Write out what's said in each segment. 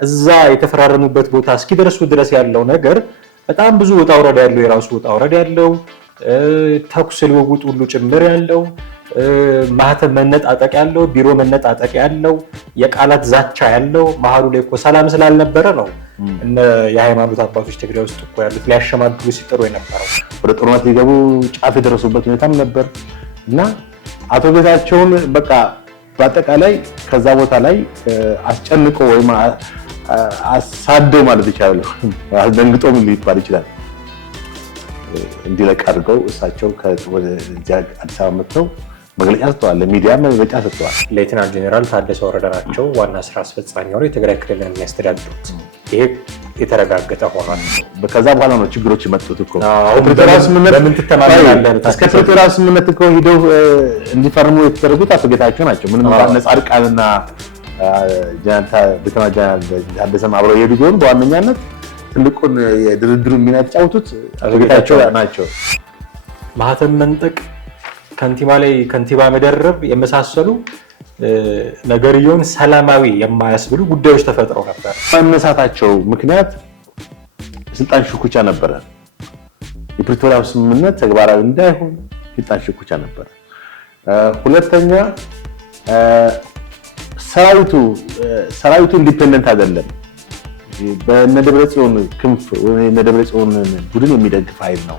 እዛ የተፈራረሙበት ቦታ እስኪደርሱ ድረስ ያለው ነገር በጣም ብዙ ወጣ ወረድ ያለው የራሱ ወጣ ወረድ ያለው ተኩስ ልውውጥ ሁሉ ጭምር ያለው ማህተም መነጣጠቅ ያለው ቢሮ መነጣጠቅ ያለው የቃላት ዛቻ ያለው መሀሉ ላይ እኮ ሰላም ስላልነበረ ነው እነ የሃይማኖት አባቶች ትግራይ ውስጥ እኮ ያሉት ሊያሸማግሉ ሲጥሩ የነበረው ወደ ጦርነት ሊገቡ ጫፍ የደረሱበት ሁኔታም ነበር እና አቶ ጌታቸውን በቃ በአጠቃላይ ከዛ ቦታ ላይ አስጨንቆ ወይም አሳደው ማለት ይችላል አስደንግጦም ሊባል ይችላል እንዲለቅ አድርገው እሳቸው ወደ አዲስ አበባ መጥተው መግለጫ ሰጥተዋል። ለሚዲያ መግለጫ ሰጥተዋል። ሌተናል ጄኔራል ታደሰ ወረደ ናቸው ዋና ስራ አስፈጻሚ ሆነው የትግራይ ክልልን የሚያስተዳድሩት። ይሄ የተረጋገጠ ሆኗል። ከዛ በኋላ ነው ችግሮች የመጡት እኮ በምን ትተማመናለህ? እስከ ፕሪቶሪያ ስምምነት እኮ ሂደው እንዲፈርሙ የተደረጉት አቶ ጌታቸው ናቸው። ምንም ጻድቃንና ጀነራል ታደሰም አብረው የሄዱ ቢሆኑ በዋነኛነት ትልቁን የድርድሩ ሚና የተጫወቱት አቶ ጌታቸው ናቸው። ማህተም መንጠቅ፣ ከንቲባ ላይ ከንቲባ መደረብ የመሳሰሉ ነገርየውን ሰላማዊ የማያስብሉ ጉዳዮች ተፈጥረው ነበር። መነሳታቸው ምክንያት ስልጣን ሽኩቻ ነበረ። የፕሪቶሪያው ስምምነት ተግባራዊ እንዳይሆን ስልጣን ሽኩቻ ነበረ። ሁለተኛ ሰራዊቱ ኢንዲፔንደንት አይደለም። በነደብረጽዮን ክንፍ ወይ ነደብረጽዮን ቡድን የሚደግፍ ኃይል ነው።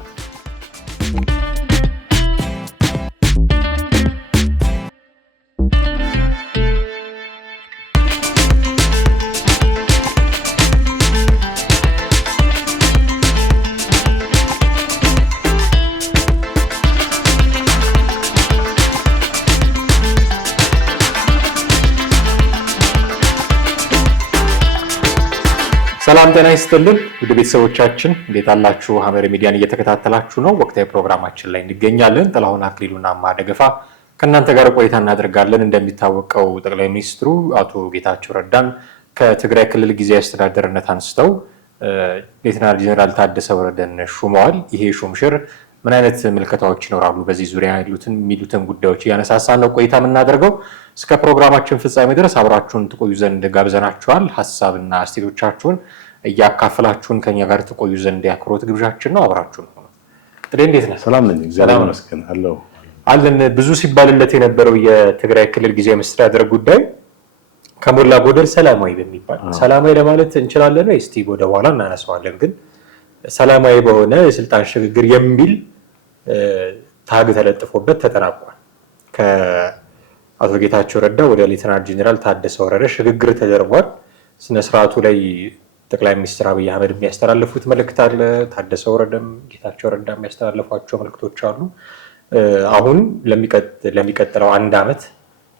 ሰላም ጤና ይስጥልን ውድ ቤተሰቦቻችን እንዴት አላችሁ? ሐመር ሚዲያን እየተከታተላችሁ ነው። ወቅታዊ ፕሮግራማችን ላይ እንገኛለን። ጥላሁን አክሊሉና ማደገፋ ከእናንተ ጋር ቆይታ እናደርጋለን። እንደሚታወቀው ጠቅላይ ሚኒስትሩ አቶ ጌታቸው ረዳን ከትግራይ ክልል ጊዜያዊ አስተዳደርነት አንስተው ሌተናል ጄኔራል ታደሰ ወረደን ሹመዋል። ይሄ ሹምሽር ምን አይነት ምልከታዎች ይኖራሉ? በዚህ ዙሪያ የሚሉትን ጉዳዮች እያነሳሳን ነው ቆይታ የምናደርገው። እስከ ፕሮግራማችን ፍጻሜ ድረስ አብራችሁን ትቆዩ ዘንድ ጋብዘናችኋል። ሀሳብና አስተያየቶቻችሁን እያካፈላችሁን ከኛ ጋር ትቆዩ ዘንድ ያክብሮት ግብዣችን ነው። አብራችሁን ሆኖ ጥሬ እንዴት ነህ? ሰላም ነኝ፣ እግዚአብሔር ይመስገን አለን። ብዙ ሲባልለት የነበረው የትግራይ ክልል ጊዜያዊ መስተዳድር ጉዳይ ከሞላ ጎደል ሰላማዊ በሚባል ሰላማዊ ለማለት እንችላለን ወይ? እስቲ ወደ በኋላ እናነሳዋለን። ግን ሰላማዊ በሆነ የስልጣን ሽግግር የሚል ታግ ተለጥፎበት ተጠናቋል። ከአቶ ጌታቸው ረዳ ወደ ሌተናል ጄኔራል ታደሰ ወረደ ሽግግር ተደርጓል። ስነ ስርዓቱ ላይ ጠቅላይ ሚኒስትር አብይ አህመድ የሚያስተላልፉት መልእክት አለ። ታደሰ ወረደም ጌታቸው ረዳ የሚያስተላልፏቸው መልእክቶች አሉ። አሁን ለሚቀጥለው አንድ ዓመት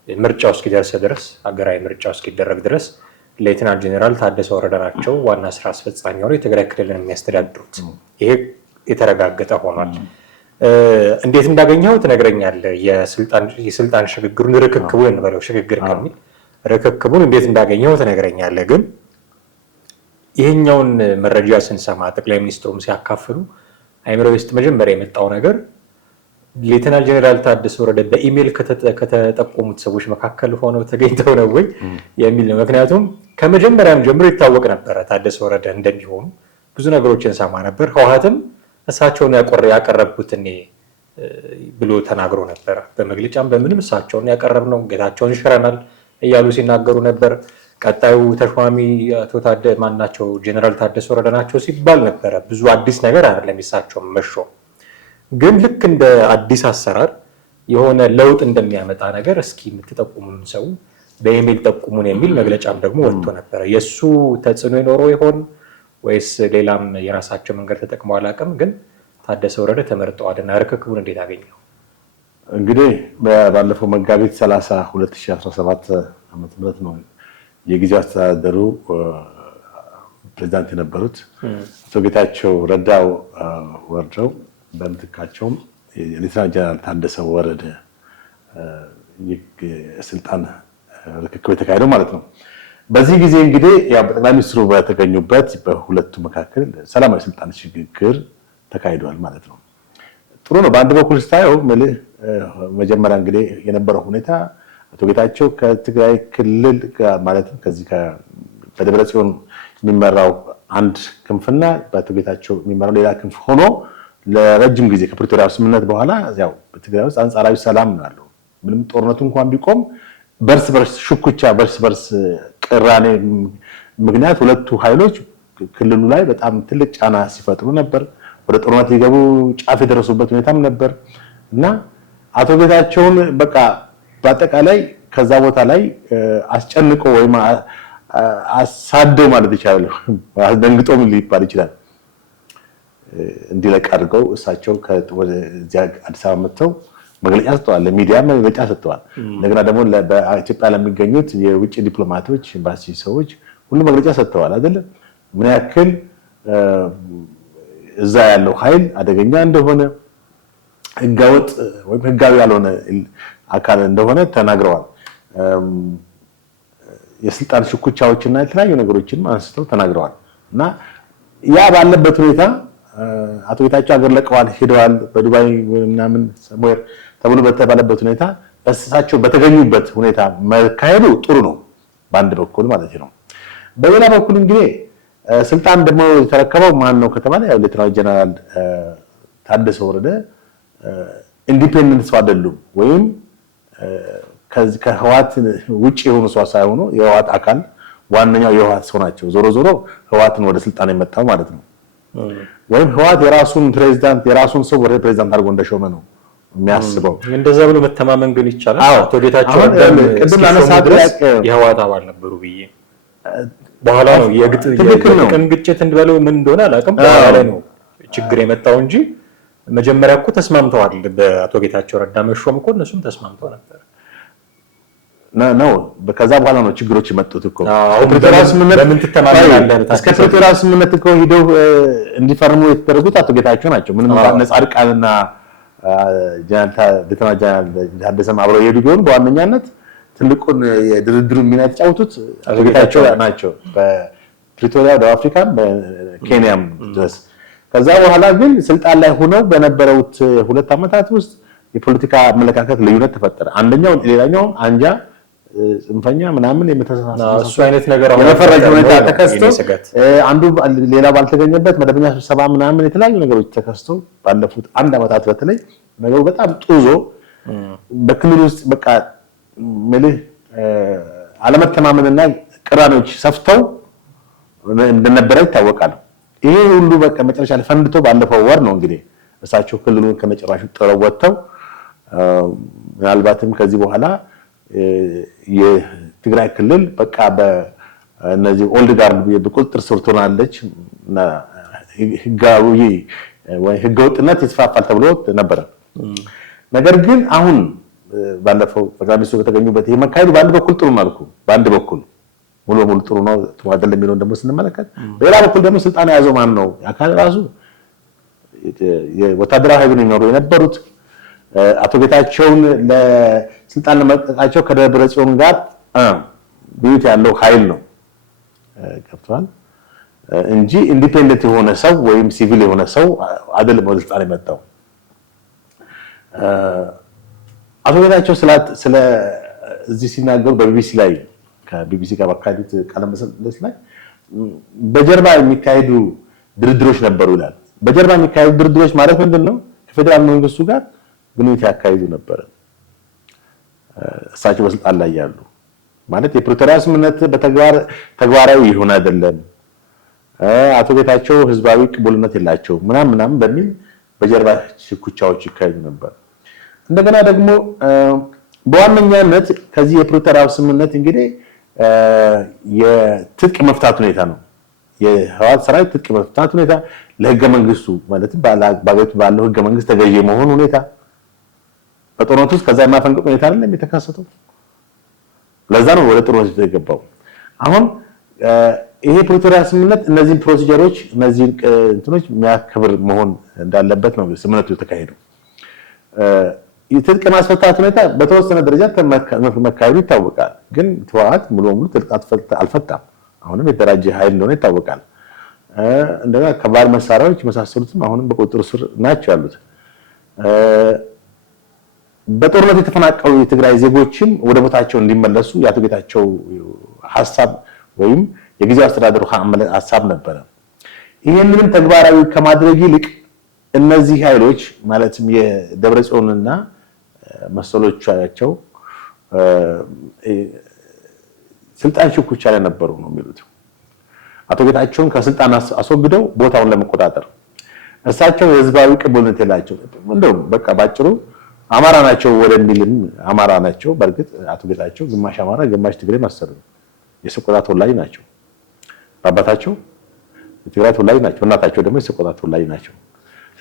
ምርጫው እስኪደርስ ድረስ ሀገራዊ ምርጫው እስኪደረግ ድረስ ሌተናል ጄኔራል ታደሰ ወረደ ናቸው ዋና ስራ አስፈጻሚ ሆነው የትግራይ ክልልን የሚያስተዳድሩት። ይሄ የተረጋገጠ ሆኗል። እንዴት እንዳገኘው ትነግረኛለህ? የስልጣን ሽግግሩን ርክክቡን እንበለው ሽግግር ከሚል ርክክቡን እንዴት እንዳገኘው ትነግረኛለህ? ግን ይሄኛውን መረጃ ስንሰማ ጠቅላይ ሚኒስትሩም ሲያካፍሉ አይምሮ ውስጥ መጀመሪያ የመጣው ነገር ሌተናል ጄኔራል ታደሰ ወረደ በኢሜል ከተጠቆሙት ሰዎች መካከል ሆነው ተገኝተው ነው ወይ የሚል ነው። ምክንያቱም ከመጀመሪያም ጀምሮ ይታወቅ ነበረ ታደሰ ወረደ እንደሚሆኑ ብዙ ነገሮችን ሰማ ነበር። ህወሓትም እሳቸውን ያቀረብኩት እኔ ብሎ ተናግሮ ነበር። በመግለጫም በምንም እሳቸውን ያቀረብነው ጌታቸውን ሽረናል እያሉ ሲናገሩ ነበር። ቀጣዩ ተሿሚ አቶ ማናቸው ጄኔራል ታደሰ ወረደ ናቸው ሲባል ነበረ። ብዙ አዲስ ነገር አይደለም እሳቸው መሾም። ግን ልክ እንደ አዲስ አሰራር የሆነ ለውጥ እንደሚያመጣ ነገር እስኪ የምትጠቁሙን ሰው በኢሜል ጠቁሙን የሚል መግለጫም ደግሞ ወጥቶ ነበረ። የሱ ተጽዕኖ ይኖረው ይሆን ወይስ ሌላም የራሳቸው መንገድ ተጠቅመው አላውቅም። ግን ታደሰ ወረደ ተመርጠዋልና ርክክቡን እንዴት አገኘው? እንግዲህ ባለፈው መጋቢት 30 2017 ዓመተ ምህረት ነው የጊዜያዊ አስተዳደሩ ፕሬዝዳንት የነበሩት አቶ ጌታቸው ረዳ ወርደው በምትካቸውም ሌተናል ጄኔራል ታደሰ ወረደ የስልጣን ርክክብ የተካሄደው ማለት ነው። በዚህ ጊዜ እንግዲህ ያው ጠቅላይ ሚኒስትሩ በተገኙበት በሁለቱ መካከል ሰላማዊ ስልጣን ሽግግር ተካሂዷል ማለት ነው። ጥሩ ነው። በአንድ በኩል ስታየው መጀመሪያ እንግዲህ የነበረው ሁኔታ አቶ ጌታቸው ከትግራይ ክልል ማለትም ከዚህ በደብረጽዮን የሚመራው አንድ ክንፍና በአቶ ጌታቸው የሚመራው ሌላ ክንፍ ሆኖ ለረጅም ጊዜ ከፕሪቶሪያው ስምምነት በኋላ ያው በትግራይ ውስጥ አንጻራዊ ሰላም ነው ያለው። ምንም ጦርነቱ እንኳን ቢቆም በርስ በርስ ሽኩቻ በርስ በርስ ቅራኔ ምክንያት ሁለቱ ኃይሎች ክልሉ ላይ በጣም ትልቅ ጫና ሲፈጥሩ ነበር። ወደ ጦርነት ሊገቡ ጫፍ የደረሱበት ሁኔታም ነበር እና አቶ ጌታቸውን በቃ በአጠቃላይ ከዛ ቦታ ላይ አስጨንቆ ወይም አሳደው ማለት ይቻላል፣ አስደንግጦም ሊባል ይችላል እንዲለቅ አድርገው እሳቸው ከዚያ አዲስ አበባ መጥተው መግለጫ ሰጥተዋል። ለሚዲያ መግለጫ ሰጥተዋል። እንደገና ደግሞ በኢትዮጵያ ለሚገኙት የውጭ ዲፕሎማቶች ኤምባሲ ሰዎች ሁሉ መግለጫ ሰጥተዋል አይደለም ምን ያክል እዛ ያለው ኃይል አደገኛ እንደሆነ ህገወጥ ወይም ህጋዊ ያልሆነ አካል እንደሆነ ተናግረዋል። የስልጣን ሽኩቻዎችና የተለያዩ ነገሮችን አንስተው ተናግረዋል እና ያ ባለበት ሁኔታ አቶ ጌታቸው ሀገር ለቀዋል ሄደዋል በዱባይ ምናምን ሰሞር ተብሎ በተባለበት ሁኔታ እሳቸው በተገኙበት ሁኔታ መካሄዱ ጥሩ ነው በአንድ በኩል ማለት ነው። በሌላ በኩል እንግዲህ ስልጣን ደግሞ የተረከበው ማን ነው ከተባለ ያው ሌተናል ጀነራል ታደሰ ወረደ ኢንዲፔንደንት ሰው አይደሉም ወይም ከህወሓት ውጪ የሆኑ ሰው ሳይሆኑ የህወሓት አካል ዋነኛው የህወሓት ሰው ናቸው። ዞሮ ዞሮ ህወሓትን ወደ ስልጣን የመጣው ማለት ነው። ወይም ህወሓት የራሱን ፕሬዝዳንት የራሱን ሰው ወደ ፕሬዝዳንት አድርጎ እንደሾመ ነው የሚያስበው። እንደዛ ብሎ መተማመን ግን ይቻላል። አቶ ጌታቸው ቅድም ላነሳት የህወሓት አባል ነበሩ ብዬ በኋላ ነው የግጥም ግጭት እንበለው ምን እንደሆነ አላውቅም። በኋላ ላይ ነው ችግር የመጣው እንጂ መጀመሪያ እኮ ተስማምተዋል። በአቶ ጌታቸው ረዳ መሾም እኮ እነሱም ተስማምተው ነበር ነው። ከዛ በኋላ ነው ችግሮች የመጡት እኮ ፕሪቶሪያው ስምምነት በምን ትተማመናለህ? እስከ ፕሪቶሪያው ስምምነት እኮ ሂደው እንዲፈርሙ የተደረጉት አቶ ጌታቸው ናቸው። ምንም ጻድቃንና ጀነራል ታደሰ አብረው የሄዱ ቢሆን በዋነኛነት ትልቁን የድርድሩ ሚና የተጫወቱት አቶ ጌታቸው ናቸው። በፕሪቶሪያ ደቡብ አፍሪካም በኬንያም ድረስ። ከዛ በኋላ ግን ስልጣን ላይ ሆነው በነበሩት 2 ዓመታት ውስጥ የፖለቲካ አመለካከት ልዩነት ተፈጠረ። አንደኛው ሌላኛው አንጃ ጽንፈኛ ምናምን የመተሳሰብ እሱ አይነት ነገር አሁን የፈረጀ ሁኔታ ተከስቶ አንዱ ሌላ ባልተገኘበት መደበኛ ስብሰባ ምናምን የተለያዩ ነገሮች ተከስቶ ባለፉት 1 ዓመታት በተለይ ነገሩ በጣም ጡዞ በክልል ውስጥ በቃ ምልህ አለመተማመንና ቅራኔዎች ሰፍተው እንደነበረ ይታወቃል። ይሄ ሁሉ በቃ መጨረሻ ላይ ፈንድቶ ባለፈው ወር ነው እንግዲህ እሳቸው ክልሉን ከመጨረሻው ጥለው ወጥተው ምናልባትም ከዚህ በኋላ የትግራይ ክልል በቃ በእነዚህ ኦልድ ጋርድ በቁጥጥር ስር ትሆናለች እና ህጋዊ ወይ ህገወጥነት ይስፋፋል ተብሎ ነበር። ነገር ግን አሁን ባለፈው ጠቅላይ ሚኒስትሩ በተገኙበት ይሄ መካሄዱ በአንድ በኩል ጥሩ ነው አልኩ። በአንድ በኩል ሙሉ በሙሉ ጥሩ ነው ጥሩ አይደለም የሚለውን ደግሞ ስንመለከት በሌላ በኩል ደግሞ ስልጣን የያዘው ማን ነው? አካል ራሱ የወታደራዊ ኃይሉን የሚመሩ የነበሩት አቶ ጌታቸውን ለስልጣን ለመልቀቃቸው ከደብረጽዮን ጋር ግንኙነት ያለው ኃይል ነው ገብቷል እንጂ ኢንዲፔንደንት የሆነ ሰው ወይም ሲቪል የሆነ ሰው አይደለም ወደ ስልጣን የመጣው። አቶ ጌታቸው ስለ እዚህ ሲናገሩ በቢቢሲ ላይ ከቢቢሲ ጋር ባካሄዱት ቃለ መጠይቅ ላይ በጀርባ የሚካሄዱ ድርድሮች ነበሩ ይላል። በጀርባ የሚካሄዱ ድርድሮች ማለት ምንድነው? ከፌደራል መንግስቱ ጋር ግንኙነት ያካሂዱ ነበር እሳቸው በስልጣን ላይ ያሉ ማለት የፕሪቶሪያው ስምምነት ተግባራዊ ይሆን አይደለም፣ አቶ ጌታቸው ህዝባዊ ቅቡልነት የላቸው ምናምን በሚል በጀርባ ሽኩቻዎች ይካሄዱ ነበር። እንደገና ደግሞ በዋነኛነት ከዚህ የፕሪቶሪያው ስምምነት እንግዲህ የትጥቅ መፍታት ሁኔታ ነው። የህወሓት ሰራዊት ትጥቅ መፍታት ሁኔታ ለህገ መንግስቱ ማለትም ባገቱ ባለው ህገ መንግስት ተገዢ መሆን ሁኔታ በጦርነቱ ውስጥ ከዛ የማፈንቀቅ ሁኔታ አይደለም የተከሰተው። ለዛ ነው ወደ ጦርነት የተገባው። አሁን ይሄ ፕሪቶሪያ ስምምነት እነዚህ ፕሮሲጀሮች እነዚህ እንትኖች የሚያከብር መሆን እንዳለበት ነው ስምምነቱ የተካሄደው። የትጥቅ ማስፈታት ሁኔታ በተወሰነ ደረጃ መካሄዱ ይታወቃል። ግን ህወሓት ሙሉ በሙሉ ትጥቅ አልፈታም። አሁንም የተደራጀ ኃይል እንደሆነ ይታወቃል። እንደገና ከባድ መሳሪያዎች መሳሰሉትም አሁንም በቁጥጥር ስር ናቸው ያሉት። በጦርነት የተፈናቀሉ የትግራይ ዜጎችም ወደ ቦታቸው እንዲመለሱ የአቶ ጌታቸው ሐሳብ ወይም የጊዜው አስተዳደሩ ሐሳብ ነበረ። ይሄንንም ተግባራዊ ከማድረግ ይልቅ እነዚህ ኃይሎች ማለትም የደብረጽዮንና መሰሎቻቸው ስልጣን ሽኩቻ ላይ ነበሩ ነው የሚሉት። አቶ ጌታቸውን ከስልጣን አስወግደው ቦታውን ለመቆጣጠር እሳቸው የህዝባዊ ቅቡልነት የላቸው እንደው በቃ ባጭሩ አማራ ናቸው ወደሚልም አማራ ናቸው። በእርግጥ አቶ ጌታቸው ግማሽ አማራ ግማሽ ትግሬ መሰሉ የሰቆጣ ተወላጅ ናቸው። በአባታቸው የትግራይ ተወላጅ ናቸው፣ እናታቸው ደግሞ የሰቆጣ ተወላጅ ናቸው።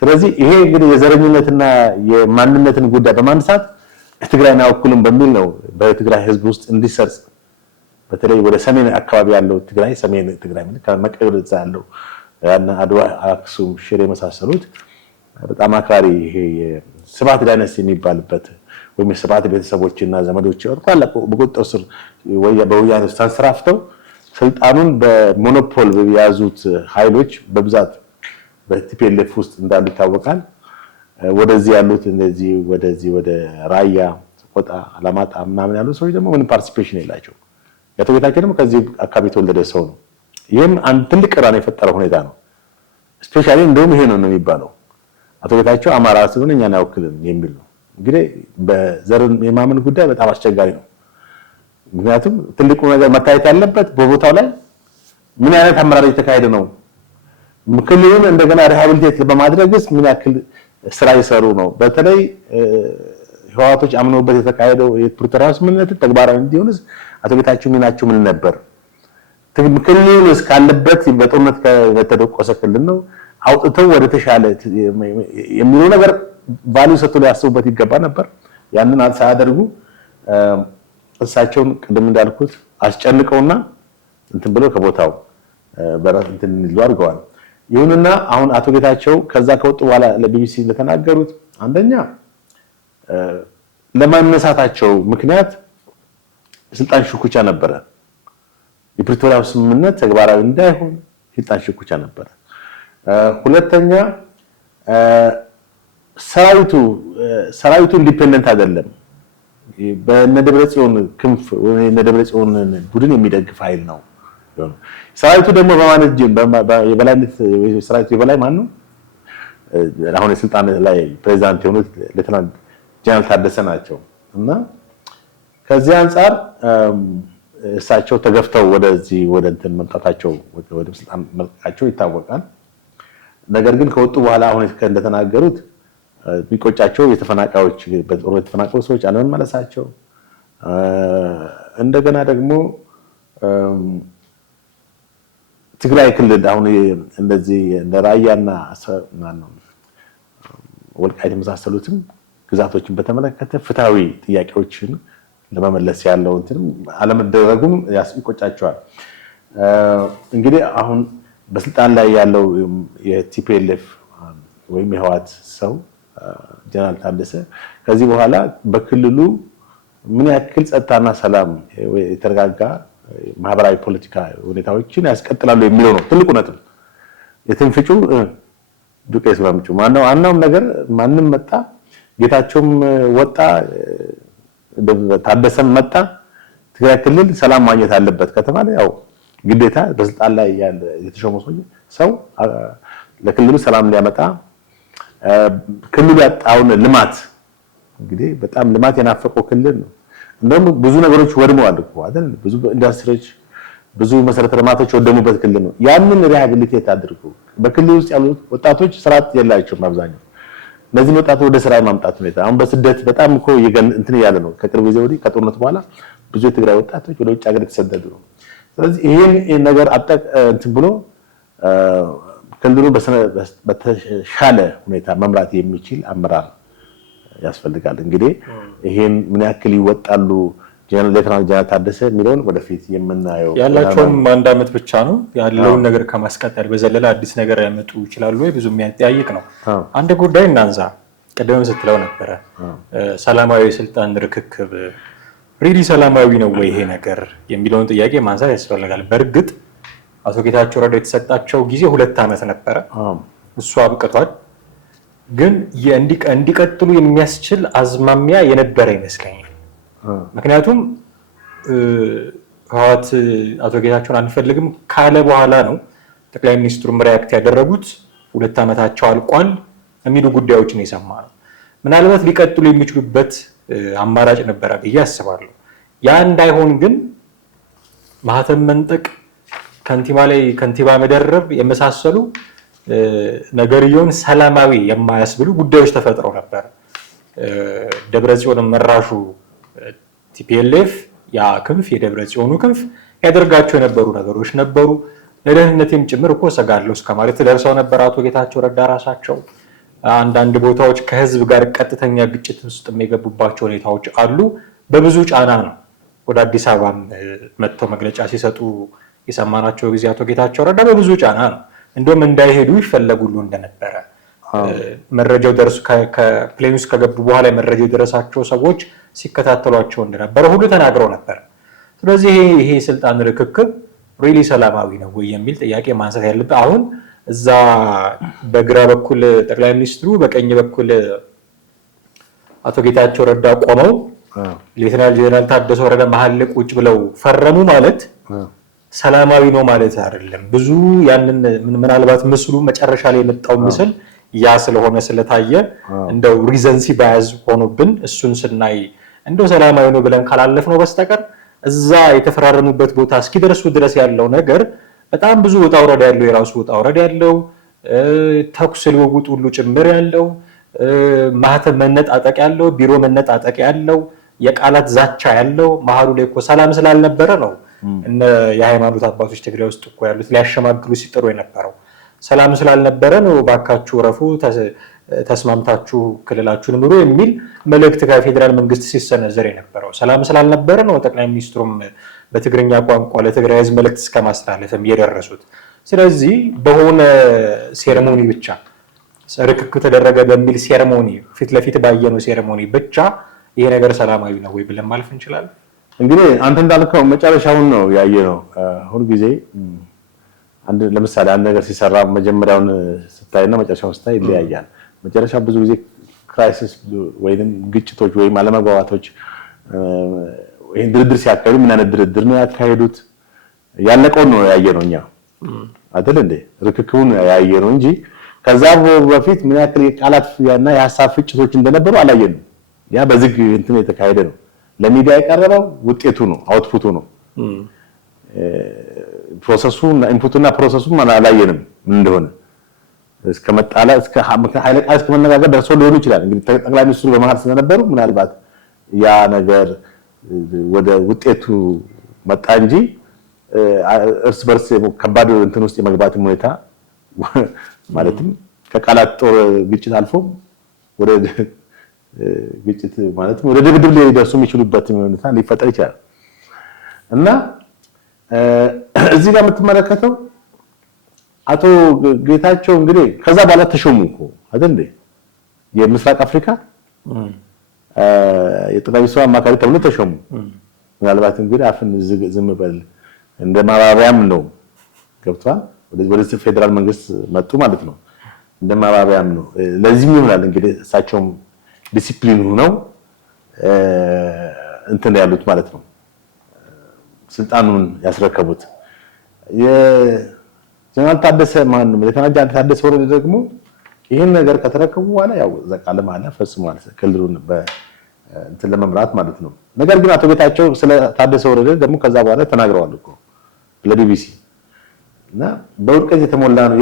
ስለዚህ ይሄ እንግዲህ የዘረኝነትና የማንነትን ጉዳይ በማንሳት ትግራይን አይወክሉም በሚል ነው በትግራይ ህዝብ ውስጥ እንዲሰርጽ በተለይ ወደ ሰሜን አካባቢ ያለው ትግራይ ሰሜን ትግራይ ማለት ከመቀሌ ወደዛ ያለው ያና አድዋ፣ አክሱም፣ ሽሬ የመሳሰሉት በጣም አክራሪ ይሄ ስብሐት ዳይነስቲ የሚባልበት ወይም የስብሐት ቤተሰቦችና ዘመዶች ወርታላቁ በቁጥጥር ስር በወያኔ ተንሰራፍተው ስልጣኑን በሞኖፖል የያዙት ኃይሎች በብዛት በቲፒኤልኤፍ ውስጥ እንዳሉ ይታወቃል። ወደዚህ ያሉት እንደዚህ ወደ ራያ፣ ሰቆጣ፣ አላማጣ ምናምን ያሉ ሰዎች ደግሞ ምንም ፓርቲሲፔሽን የላቸው። አቶ ጌታቸው ደግሞ ከዚህ አካባቢ የተወለደ ሰው ነው። ይሄም አንድ ትልቅ ቅራኔ የፈጠረ ሁኔታ ነው። ስፔሻሊ እንደውም ይሄ ነው የሚባለው አቶ ጌታቸው አማራ ስለሆነ እኛን አይወክልም የሚል ነው። እንግዲህ በዘር የማመን ጉዳይ በጣም አስቸጋሪ ነው። ምክንያቱም ትልቁ ነገር መታየት ያለበት በቦታው ላይ ምን አይነት አመራር እየተካሄደ ነው፣ ክልሉን እንደገና ሪሃቢሊቴት በማድረግስ ምን ያክል ስራ ይሰሩ ነው። በተለይ ህዋቶች አምነውበት የተካሄደው የፕሪቶሪያ ስምምነት ተግባራዊ እንዲሆንስ አቶ ጌታቸው ሚናቸው ምን ነበር? ክልሉን እስካለበት በጦርነት ከተደቆሰ ክልል ነው አውጥተው ወደ ተሻለ የሚለው ነገር ቫልዩ ሰጥቶ ሊያስቡበት ይገባ ነበር። ያንን ሳያደርጉ እሳቸውን ቅድም እንዳልኩት አስጨንቀውና እንትን ብለው ከቦታው በራስ እንትን እንዲሉ አድርገዋል። ይሁንና አሁን አቶ ጌታቸው ከዛ ከወጡ በኋላ ለቢቢሲ እንደተናገሩት አንደኛ ለማነሳታቸው ምክንያት ስልጣን ሽኩቻ ነበረ። የፕሪቶሪያው ስምምነት ተግባራዊ እንዳይሆን ስልጣን ሽኩቻ ነበረ። ሁለተኛ ሰራዊቱ ኢንዲፔንደንት አይደለም። በነደብረጽዮን ክንፍ ወይ ነደብረጽዮን ቡድን የሚደግፍ ኃይል ነው። ሰራዊቱ ደግሞ በማለት የበላይነት ሰራዊቱ የበላይ ማን ነው? አሁን የስልጣን ላይ ፕሬዝዳንት የሆኑት ሌተናንት ጀነራል ታደሰ ናቸው። እና ከዚህ አንፃር እሳቸው ተገፍተው ወደዚህ ወደ እንትን መምጣታቸው ወደ ስልጣን መልቀቃቸው ይታወቃል። ነገር ግን ከወጡ በኋላ አሁን እንደተናገሩት ቢቆጫቸው የተፈናቃዮች በጦርነት የተፈናቀሉ ሰዎች አለመመለሳቸው፣ እንደገና ደግሞ ትግራይ ክልል አሁን እንደዚህ ለራያና ማነው ወልቃይት የመሳሰሉትም ግዛቶችን በተመለከተ ፍትሃዊ ጥያቄዎችን ለመመለስ ያለው እንትን አለመደረጉም ይቆጫቸዋል። እንግዲህ አሁን በስልጣን ላይ ያለው የቲፒኤልኤፍ ወይም የህወሓት ሰው ጀነራል ታደሰ ከዚህ በኋላ በክልሉ ምን ያክል ጸጥታና ሰላም የተረጋጋ ማህበራዊ ፖለቲካ ሁኔታዎችን ያስቀጥላሉ የሚለው ነው ትልቁ ነጥብ። የትንፍጩ ዱቄት ማምጩ ማንኛውም ነገር ማንም መጣ፣ ጌታቸውም ወጣ፣ ታደሰም መጣ፣ ትግራይ ክልል ሰላም ማግኘት አለበት ከተባለ ያው ግዴታ በስልጣን ላይ ያለ የተሾመው ሰው ለክልሉ ሰላም ሊያመጣ ክልሉ ያጣውን ልማት እንግዲህ በጣም ልማት የናፈቀው ክልል ነው። እንደውም ብዙ ነገሮች ወድመዋል እኮ አይደል? ብዙ ኢንዱስትሪዎች፣ ብዙ መሰረተ ልማቶች ወደሙበት ክልል ነው። ያንን ሪሃቢሊቴት አድርጎ በክልል ውስጥ ያሉ ወጣቶች ስራ የላቸውም አብዛኛው። እነዚህ ወጣቶች ወደ ስራ ማምጣት ሁኔታ አሁን በስደት በጣም እኮ እንትን ያለ ነው። ከቅርብ ጊዜ ወዲህ ከጦርነት በኋላ ብዙ የትግራይ ወጣቶች ወደ ውጭ ሀገር የተሰደዱ ነው። ስለዚህ ይሄን ነገር እንትን ብሎ ክልሉ በተሻለ ሁኔታ መምራት የሚችል አመራር ያስፈልጋል። እንግዲህ ይሄን ምን ያክል ይወጣሉ ሌተናንት ጀነራል ታደሰ የሚለውን ወደፊት የምናየው ያላቸውም አንድ አመት ብቻ ነው ያለውን ነገር ከማስቀጠል በዘለለ አዲስ ነገር ያመጡ ይችላሉ ወይ ብዙ የሚያጠያይቅ ነው። አንድ ጉዳይ እናንሳ። ቀደም ስትለው ነበረ ሰላማዊ ስልጣን ርክክብ ሪሊ ሰላማዊ ነው ወይ ይሄ ነገር የሚለውን ጥያቄ ማንሳት ያስፈልጋል። በእርግጥ አቶ ጌታቸው ረዳ የተሰጣቸው ጊዜ 2 አመት ነበረ። እሱ አብቅቷል። ግን እንዲቀጥሉ የሚያስችል አዝማሚያ የነበረ ይመስለኛል። ምክንያቱም ህወሓት አቶ ጌታቸውን አንፈልግም ካለ በኋላ ነው ጠቅላይ ሚኒስትሩም ሪያክት ያደረጉት። 2 ዓመታቸው አልቋል የሚሉ ጉዳዮችን የሰማነው ምናልባት ሊቀጥሉ የሚችሉበት አማራጭ ነበረ ብዬ አስባለሁ። ያ እንዳይሆን ግን ማህተም መንጠቅ፣ ከንቲባ ላይ ከንቲባ መደረብ የመሳሰሉ ነገርየውን ሰላማዊ የማያስብሉ ጉዳዮች ተፈጥረው ነበር። ደብረጽዮን መራሹ ቲፒኤልኤፍ ያ ክንፍ የደብረጽዮኑ ክንፍ ያደርጋቸው የነበሩ ነገሮች ነበሩ። ለደህንነቴም ጭምር እኮ ሰጋለሁ እስከማለት ደርሰው ነበር አቶ ጌታቸው ረዳ ራሳቸው። አንዳንድ ቦታዎች ከህዝብ ጋር ቀጥተኛ ግጭት ውስጥ የሚገቡባቸው ሁኔታዎች አሉ። በብዙ ጫና ነው ወደ አዲስ አበባ መጥተው መግለጫ ሲሰጡ የሰማናቸው ጊዜ አቶ ጌታቸው ረዳ በብዙ ጫና ነው እንደውም እንዳይሄዱ ይፈለጉሉ እንደነበረ መረጃው ደርሶ ከፕሌን ውስጥ ከገቡ በኋላ መረጃው የደረሳቸው ሰዎች ሲከታተሏቸው እንደነበረ ሁሉ ተናግረው ነበር። ስለዚህ ይሄ ስልጣን ርክክብ ሪሊ ሰላማዊ ነው ወይ የሚል ጥያቄ ማንሳት ያለበት አሁን እዛ በግራ በኩል ጠቅላይ ሚኒስትሩ በቀኝ በኩል አቶ ጌታቸው ረዳ ቆመው ሌተናል ጄኔራል ታደሰ ወረደ መሀል ላይ ቁጭ ብለው ፈረሙ ማለት ሰላማዊ ነው ማለት አይደለም። ብዙ ያንን ምናልባት ምስሉ መጨረሻ ላይ የመጣው ምስል ያ ስለሆነ ስለታየ እንደው ሪዘንሲ ባያዝ ሆኖብን እሱን ስናይ እንደው ሰላማዊ ነው ብለን ካላለፍነው በስተቀር እዛ የተፈራረሙበት ቦታ እስኪደርሱ ድረስ ያለው ነገር በጣም ብዙ ውጣ ውረድ ያለው የራሱ ውጣ ውረድ ያለው ተኩስ ልውውጥ ሁሉ ጭምር ያለው ማህተም መነጣጠቅ ያለው ቢሮ መነጣጠቅ ያለው የቃላት ዛቻ ያለው መሀሉ ላይ እኮ ሰላም ስላልነበረ ነው እነ የሃይማኖት አባቶች ትግራይ ውስጥ እኮ ያሉት ሊያሸማግሉ ሲጥሩ የነበረው ሰላም ስላልነበረ ነው። ባካችሁ ረፉ፣ ተስማምታችሁ ክልላችሁን ምሩ የሚል መልእክት ከፌዴራል መንግስት ሲሰነዘር የነበረው ሰላም ስላልነበረ ነው። ጠቅላይ ሚኒስትሩም በትግርኛ ቋንቋ ለትግራይ ህዝብ መልእክት እስከማስተላለፍም የደረሱት። ስለዚህ በሆነ ሴሬሞኒ ብቻ ርክክብ ተደረገ በሚል ሴሬሞኒ ፊት ለፊት ባየነው ሴሬሞኒ ብቻ ይሄ ነገር ሰላማዊ ነው ወይ ብለን ማለፍ እንችላለን? እንግዲህ አንተ እንዳልከው መጨረሻውን ነው ያየነው። ሁሉ ጊዜ ለምሳሌ አንድ ነገር ሲሰራ መጀመሪያውን ስታይና መጨረሻውን ስታይ ይለያያል። መጨረሻው ብዙ ጊዜ ክራይሲስ ወይንም ግጭቶች ወይም አለመግባባቶች ይሄን ድርድር ሲያካሂዱ ምን አይነት ድርድር ነው ያካሄዱት? ያለቀውን ነው ያየነው እኛ አይደል እንዴ? ርክክቡን ያየነው እንጂ ከዛ በፊት ምን ያክል የቃላት እና የሐሳብ ፍጭቶች እንደነበሩ አላየንም። ያ በዝግ እንትን የተካሄደ ነው። ለሚዲያ የቀረበው ውጤቱ ነው፣ አውትፑቱ ነው። ፕሮሰሱና ኢንፑቱና ፕሮሰሱን አላየንም ምን እንደሆነ። እስከመጣላ እስከ ኃይለ ቃል እስከ መነጋገር ደርሶ ሊሆን ይችላል። እንግዲህ ጠቅላይ ሚኒስትሩ በመሃል ስለነበሩ ምናልባት ያ ነገር ወደ ውጤቱ መጣ እንጂ እርስ በርስ ከባድ እንትን ውስጥ የመግባት ሁኔታ ማለትም ከቃላት ጦር ግጭት አልፎ ወደ ግጭት ማለት ወደ ድብድብ ላይ ደርሶ የሚችሉበት ሁኔታ ሊፈጠር ይችላል እና እዚህ ጋር የምትመለከተው አቶ ጌታቸው እንግዲህ ከዛ በኋላ ተሾሙ እኮ አይደል እንዴ? የምስራቅ አፍሪካ የጠቅላይ ሚኒስትሩ አማካሪ ተብሎ ተሾሙ። ምናልባት እንግዲህ አፍን ዝም በል እንደ ማባቢያም ነው ገብቷል። ወደ ፌዴራል መንግስት መጡ ማለት ነው። እንደ ማባቢያም ነው። ለዚህም ይሆናል እንግዲህ እሳቸውም ዲሲፕሊን ሆነው እንትን ያሉት ማለት ነው ስልጣኑን ያስረከቡት። የጀነራል ታደሰ ማን ነው ለተናጃን ታደሰ ወረደ ደግሞ ይሄን ነገር ከተረከቡ በኋላ ያው ዘቃለ ማለት ፈጽሟል ክልሉን እንትን ለመምራት ማለት ነው። ነገር ግን አቶ ጌታቸው ስለ ታደሰ ወረደ ደግሞ ከዛ በኋላ ተናግረዋል እኮ ለቢቢሲ እና በውድቀት የተሞላ ነው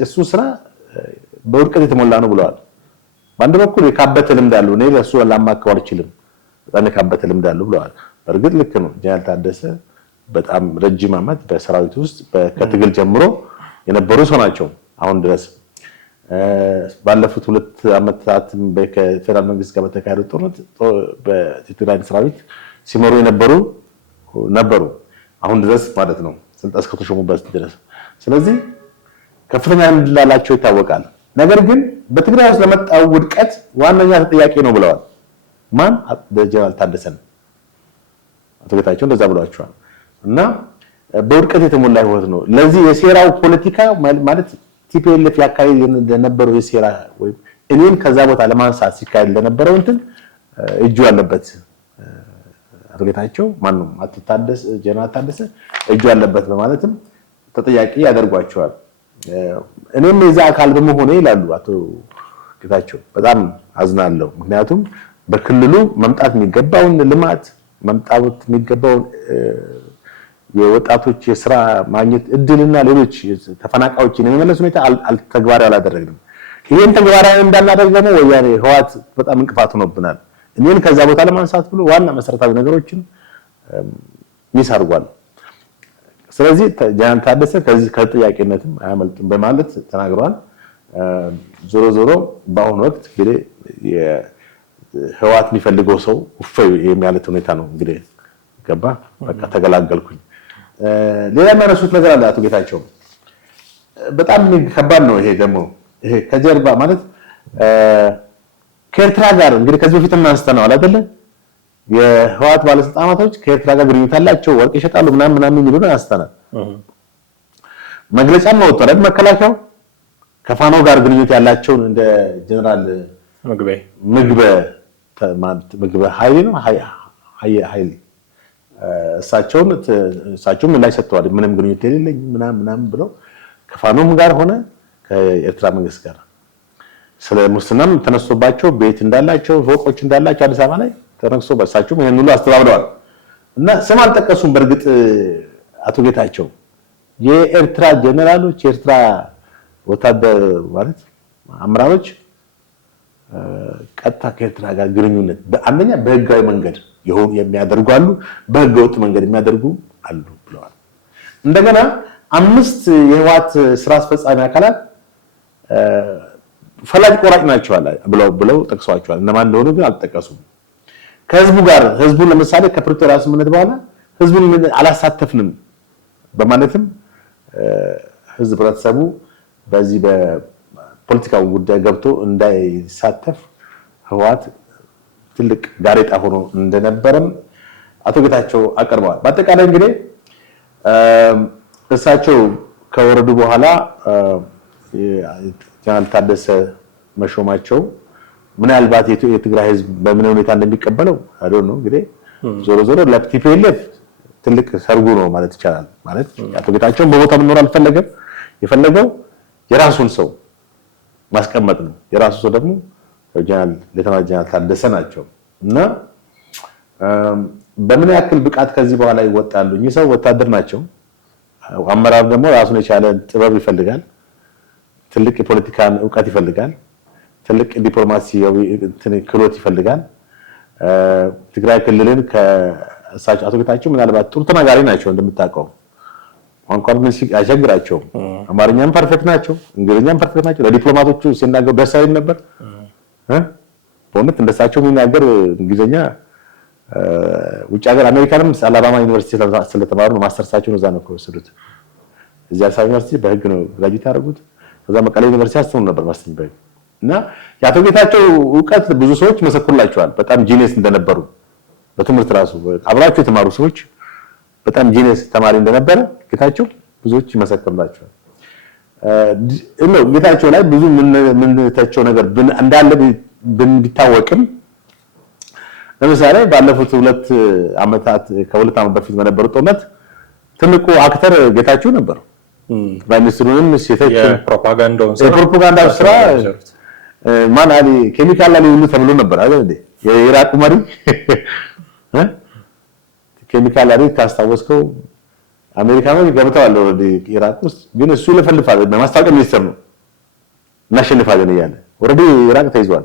የሱ ስራ በውድቀት የተሞላ ነው ብለዋል። በአንድ በኩል የካበተ ልምድ አለው ነው ለሱ ላማከው አልችልም በጣም የካበተ ልምድ አለው ብለዋል። በእርግጥ ልክ ነው። ጀነራል ታደሰ በጣም ረጅም ዓመት በሰራዊት ውስጥ ከትግል ጀምሮ የነበሩ ሰው ናቸው። አሁን ድረስ ባለፉት 2 ዓመታት በፌደራል መንግስት ጋር በተካሄደው ጦርነት በትግራይ ሰራዊት ሲመሩ ነበሩ አሁን ድረስ ማለት ነው ስልጣን እስከተሾሙበት ድረስ። ስለዚህ ከፍተኛ ልምድ እንዳላቸው ይታወቃል። ነገር ግን በትግራይ ውስጥ ለመጣው ውድቀት ዋነኛ ተጠያቂ ነው ብለዋል። ማን? ጀነራል ታደሰ ነው። አቶ ጌታቸው እንደዛ ብለዋቸዋል። እና በውድቀት የተሞላ ህይወት ነው። ለዚህ የሴራው ፖለቲካ ማለት ቲፒኤልኤፍ ያካሄድ የነበረው የሴራ ወይ እኔን ከዛ ቦታ ለማንሳት ሲካሄድ ለነበረው እንትን እጁ ያለበት አቶ ጌታቸው ማንም አትታደስ ጀነራል ታደሰ እጁ ያለበት በማለትም ተጠያቂ ያደርጓቸዋል። እኔም የዛ አካል በመሆኔ ይላሉ አቶ ጌታቸው በጣም አዝናለሁ። ምክንያቱም በክልሉ መምጣት የሚገባውን ልማት መምጣት የሚገባውን የወጣቶች የስራ ማግኘት እድልና ሌሎች ተፈናቃዮችን የመመለስ ሁኔታ ተግባራዊ አላደረግንም። ይሄን ተግባራዊ እንዳናደርግ ደግሞ ወያኔ ህወሓት በጣም እንቅፋት ሆኖብናል። እኔን ከዛ ቦታ ለማንሳት ብሎ ዋና መሰረታዊ ነገሮችን ሚስ አድርጓል። ስለዚህ ጀነራል ታደሰ ከዚህ ከተጠያቂነትም አያመልጥም በማለት ተናግረዋል። ዞሮ ዞሮ በአሁኑ ወቅት እንግዲህ ህወሓት የሚፈልገው ሰው እፎይ የሚያለት ሁኔታ ነው እንግዲህ ገባ በቃ ተገላገልኩኝ። ሌላ የሚያነሱት ነገር አለ አቶ ጌታቸው በጣም ከባድ ነው። ይሄ ደግሞ ይሄ ከጀርባ ማለት ከኤርትራ ጋር እንግዲህ ከዚህ በፊት እናንስተናል አይደለ? የህወሓት ባለስልጣናቶች ከኤርትራ ጋር ግንኙነት አላቸው፣ ወርቅ ይሸጣሉ ምናምን የሚሉን አንስተናል። መግለጫም ወጥቷል መከላከያው ከፋኖ ጋር ግንኙነት ያላቸውን እንደ ጀነራል ምግበ ኃይሌ ነው ኃይሌ እሳቸውም ምላሽ ሰጥተዋል። ምንም ግንኙነት የሌለኝ ምናምን ብለው ከፋኖም ጋር ሆነ ከኤርትራ መንግስት ጋር ስለ ሙስናም ተነስቶባቸው ቤት እንዳላቸው ፎቆች እንዳላቸው አዲስ አበባ ላይ ተነስቶባቸው ይሄን ሁሉ አስተባብለዋል እና ስም አልጠቀሱም። በእርግጥ አቶ ጌታቸው የኤርትራ ጀነራሎች የኤርትራ ወታደር ማለት አመራሮች ቀጥታ ከኤርትራ ጋር ግንኙነት አንደኛ በህጋዊ መንገድ የሚያደርጉ አሉ፣ በህገ ወጥ መንገድ የሚያደርጉ አሉ ብለዋል። እንደገና 5 የህወሓት ስራ አስፈጻሚ አካላት ፈላጭ ቆራጭ ናቸው ብለው ጠቅሰዋቸዋል። እነማን እንደሆኑ ግን አልተጠቀሱም። ከህዝቡ ጋር ህዝቡን ለምሳሌ ከፕሪቶሪያ ስምምነት በኋላ ህዝቡን አላሳተፍንም በማለትም ህብረተሰቡ በዚህ በፖለቲካው ጉዳይ ገብቶ እንዳይሳተፍ ህወሓት ትልቅ ጋሬጣ ሆኖ እንደነበረም አቶ ጌታቸው አቀርበዋል። በአጠቃላይ እንግዲህ እሳቸው ከወረዱ በኋላ ጀነራል ታደሰ መሾማቸው ምናልባት የትግራይ ህዝብ በምን ሁኔታ እንደሚቀበለው አይደል ነው እንግዲህ ዞሮ ዞሮ ለቲፒኤልኤፍ ትልቅ ሰርጉ ነው ማለት ይቻላል። ማለት አቶ ጌታቸው በቦታ መኖር አልፈለገም። የፈለገው የራሱን ሰው ማስቀመጥ ነው። የራሱ ሰው ደግሞ ጀነራል ታደሰ ናቸው እና በምን ያክል ብቃት ከዚህ በኋላ ይወጣሉ? እኚህ ሰው ወታደር ናቸው። አመራር ደግሞ ራሱን የቻለ ጥበብ ይፈልጋል። ትልቅ የፖለቲካ ዕውቀት ይፈልጋል። ትልቅ ዲፕሎማሲያዊ ክህሎት ይፈልጋል። ትግራይ ክልልን ከእሳቸው አቶ ጌታቸው ምናልባት ጥሩ ተናጋሪ ናቸው እንደምታውቀው ቋንቋም አይቸግራቸውም። አማርኛም ፐርፌክት ናቸው፣ እንግሊዝኛም ፐርፌክት ናቸው። ለዲፕሎማቶቹ ሲናገሩ ደስ አይልም ነበር። በእውነት እንደሳቸው የሚናገር እንግሊዝኛ ውጭ ሀገር አሜሪካንም አላባማ ዩኒቨርሲቲ ስለተማሩ ነው ማስተርሳቸውን እዛ ነው የወሰዱት። እዚያ አዲስ አበባ ዩኒቨርሲቲ በህግ ነው ግራጁዌት ያደረጉት። ከዛ መቀሌ ዩኒቨርሲቲ አስተምሩ ነበር ማስተር በህግ እና የአቶ ጌታቸው ዕውቀት ብዙ ሰዎች መሰክሩላቸዋል። በጣም ጂኒየስ እንደነበሩ በትምህርት ራሱ አብራቸው የተማሩ ሰዎች በጣም ጂኒየስ ተማሪ እንደነበረ ጌታቸው ብዙዎች ይመሰክሩላቸዋል። ጌታቸው ላይ ብዙ ምንተቸው ነገር እንዳለ ቢታወቅም ለምሳሌ ባለፉት 2 ዓመታት ከ2 ዓመት በፊት በነበረው ጦርነት ትልቁ አክተር ጌታቸው ነበር። ባይሚኒስትሩንም ሲተች የፕሮፓጋንዳው ስራ ማን አሊ ኬሚካል ላይ ሁሉ ተብሎ ነበር አይደል እንዴ? የኢራቅ መሪ ኬሚካል ላይ ካስታወስከው አሜሪካኖች ገብተዋል ወደ ኢራቅ ውስጥ፣ ግን እሱ ይለፈልፋል። በማስታወቂያ ሚኒስትር ነው እናሸንፋለን እያለ ወረዲ ኢራቅ ተይዟል።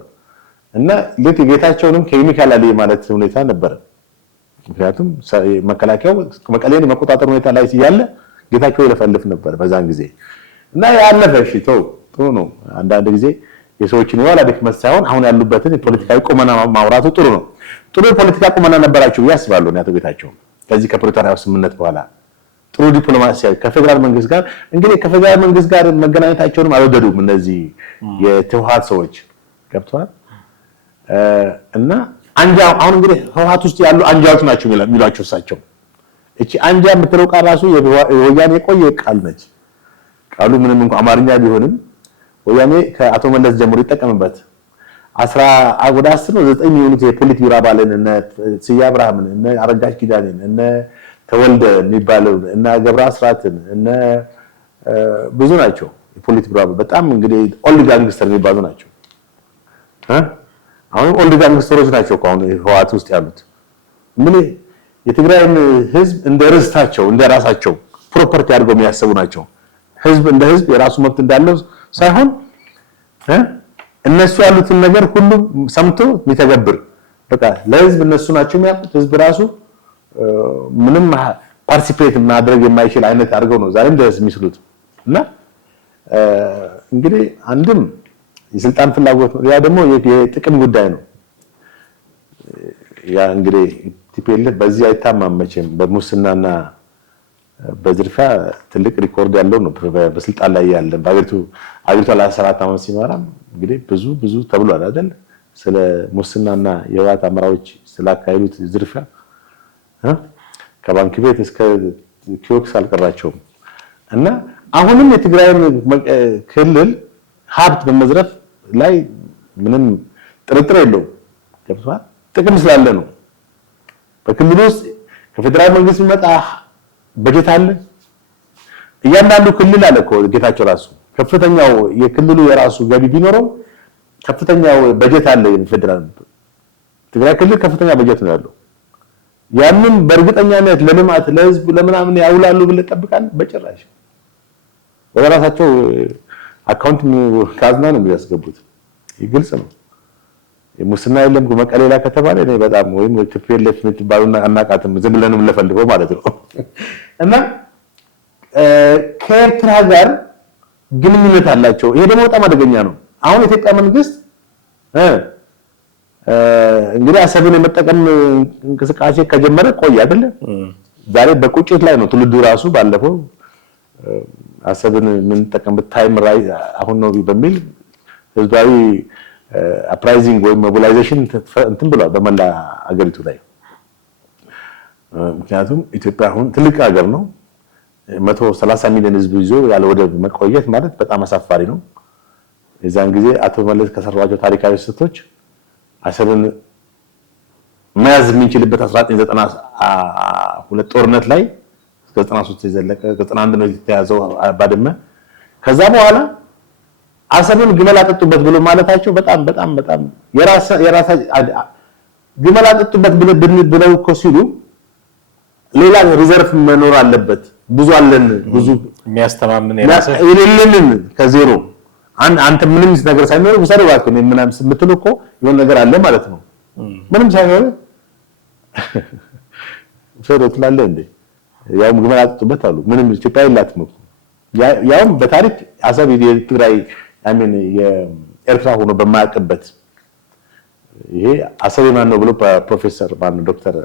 እና ልክ ጌታቸውንም ኬሚካል ላይ ማለት ሁኔታ ነበር። ምክንያቱም መከላከያው መቀሌን መቆጣጠር ሁኔታ ላይ ያለ ጌታቸው ይለፈልፍ ነበር በዛን ጊዜ። እና ያለፈ እሺ ተው ጥሩ ነው። አንዳንድ ጊዜ የሰዎችን የዋላ ድክመት ሳይሆን አሁን ያሉበትን ፖለቲካዊ ቁመና ማውራቱ ጥሩ ነው። ጥሩ ፖለቲካ ቁመና ነበራቸው ያስባሉ ያቶ ጌታቸው ከዚህ ከፕሪቶሪያው ስምምነት በኋላ ጥሩ ዲፕሎማሲያዊ ከፌደራል መንግስት ጋር እንግዲህ ከፌደራል መንግስት ጋር መገናኘታቸውንም አልወደዱም እነዚህ የህወሓት ሰዎች ገብተዋል። እና አንጃ አሁን እንግዲህ ህወሓት ውስጥ ያሉ አንጃዎች ናቸው የሚሏቸው እሳቸው። እቺ አንጃ የምትለው ቃል ራሱ የወያኔ የቆየ ቃል ነች። ቃሉ ምንም እንኳን አማርኛ ቢሆንም ወያኔ ከአቶ መለስ ጀምሮ ይጠቀምበት ወደ 10 ነው 9 የሚሆኑት የፖሊት ቢሮ አባልን እነ ስዬ አብርሃምን እነ አረጋሽ ኪዳኔን እነ ተወልደ የሚባለው እና ገብረ አስራትን እነ ብዙ ናቸው የፖሊት ቢሮ በጣም እንግዲህ ኦልድ ጋንግስተር የሚባሉ ናቸው። አሁን ኦልድ ጋንግስተሮች ናቸው አሁን ህወሓት ውስጥ ያሉት። ምን የትግራይን ህዝብ እንደ ርስታቸው እንደ ራሳቸው ፕሮፐርቲ አድርገው የሚያስቡ ናቸው። ህዝብ እንደ ህዝብ የራሱ መብት እንዳለው ሳይሆን እነሱ ያሉትን ነገር ሁሉ ሰምቶ የሚተገብር በቃ ለህዝብ እነሱ ናቸው የሚያውቁት። ህዝብ ራሱ ምንም ፓርቲሲፔት ማድረግ የማይችል አይነት አድርገው ነው ዛሬም ድረስ የሚስሉት። እና እንግዲህ አንድም የስልጣን ፍላጎት ነው፣ ያ ደግሞ የጥቅም ጉዳይ ነው። ያ እንግዲህ ቲፒኤልኤፍ በዚህ አይታማም መቼም በሙስናና በዝርፊያ ትልቅ ሪኮርድ ያለው ነው በስልጣን ላይ ያለ በአገሪቱ ለ14 ዓመት ሲመራ እንግዲህ ብዙ ተብሏል አይደል? ስለ ሙስናና የህወሓት አመራሮች ስላካሄዱት ዝርፊያ ከባንክ ቤት እስከ ኪዮክስ አልቀራቸውም። እና አሁንም የትግራይን ክልል ሀብት በመዝረፍ ላይ ምንም ጥርጥር የለውም። ገብቷል? ጥቅም ስላለ ነው። በክልሉ ውስጥ ከፌደራል መንግስት የሚመጣ በጀት አለ። እያንዳንዱ ክልል አለ እኮ ጌታቸው ራሱ ከፍተኛው የክልሉ የራሱ ገቢ ቢኖረው ከፍተኛው በጀት አለ። የፌደራል ትግራይ ክልል ከፍተኛ በጀት ነው ያለው። ያንን በእርግጠኛነት ለልማት ለህዝብ ለምናምን ያውላሉ ብለህ ጠብቃለህ? በጭራሽ። በራሳቸው አካውንት ካዝና ነው የሚያስገቡት። ግልጽ ነው። የሙስና የለም መቀሌ ላይ ከተባለ እኔ በጣም ወይም ቲፒኤልኤፍ የምትባሉና አናቃትም ዝም ብለንም ለፈልገው ማለት ነው። እና ከኤርትራ ጋር ግንኙነት አላቸው። ይሄ ደግሞ በጣም አደገኛ ነው። አሁን የኢትዮጵያ መንግስት እንግዲህ አሰብን የመጠቀም እንቅስቃሴ ከጀመረ ቆይ አይደለ? ዛሬ በቁጭት ላይ ነው ትውልዱ ራሱ። ባለፈው አሰብን የምንጠቀምበት ታይም ራይት አሁን ነው በሚል ህዝባዊ አፕራይዚንግ ወይ ሞቢላይዜሽን እንትን ብሏል በመላ አገሪቱ ላይ። ምክንያቱም ኢትዮጵያ አሁን ትልቅ ሀገር ነው። 130 ሚሊዮን ህዝብ ይዞ ያለ ወደብ መቆየት ማለት በጣም አሳፋሪ ነው። የዛን ጊዜ አቶ መለስ ከሰሯቸው ታሪካዊ ስህተቶች አሰብን መያዝ የምንችልበት 1992 ጦርነት ላይ እስከ 93 የዘለቀ 91 ነው የተያዘው ባድመ። ከዛ በኋላ አሰብን ግመል አጠጡበት ብሎ ማለታቸው በጣም የራሳ ግመል አጠጡበት ብለው እኮ ሲሉ ሌላ ሪዘርቭ መኖር አለበት። ብዙ አለን ብዙ የሚያስተማምን የሌለን ከዜሮ አንተ ምንም ነገር ሳይኖር ውሰደው እባክህ ምናምን የምትል እኮ የሆነ ነገር አለ ማለት ነው። ምንም ሳይኖር ውሰደው ትላለህ እንዴ? ያው ግመል አጠጡበት አሉ። ምንም ኢትዮጵያ የላትም እኮ ያው በታሪክ አሰብ የትግራይ አሜን የኤርትራ ሆኖ በማያውቅበት ይሄ አሰብ ማን ነው ብሎ ፕሮፌሰር ማን ዶክተር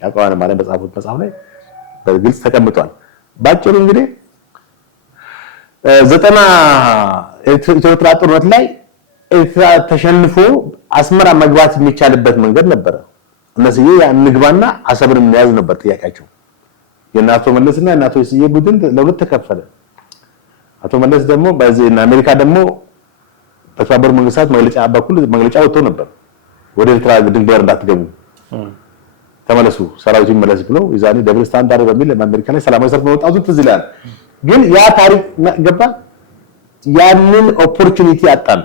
ያቋዋነ ማለት በጻፉት መጽሐፍ ላይ በግልጽ ተቀምጧል። ባጭሩ እንግዲህ 90 ኤርትራ ጦርነት ላይ ኤርትራ ተሸንፎ አስመራ መግባት የሚቻልበት መንገድ ነበረ። እነዚህ ንግባና አሰብን እንያዝ ነበር ጥያቄያቸው። የናቶ መለስና የናቶ የስዬ ቡድን ለሁለት ተከፈለ። አቶ መለስ ደግሞ በዚህና አሜሪካ ደግሞ በተባበሩት መንግስታት መግለጫ ወጥቶ ነበር። ወደ ኤርትራ ድንበር እንዳትገቡ ተመለሱ፣ ሰራዊቱ ይመለስ ብለው ይዛኔ ደብል ስታንዳርድ በሚል አሜሪካ ላይ ሰላማዊ ሰልፍ መውጣቱ ትዝ ይላል። ግን ያ ታሪክ ገባ። ያንን ኦፖርቹኒቲ አጣን።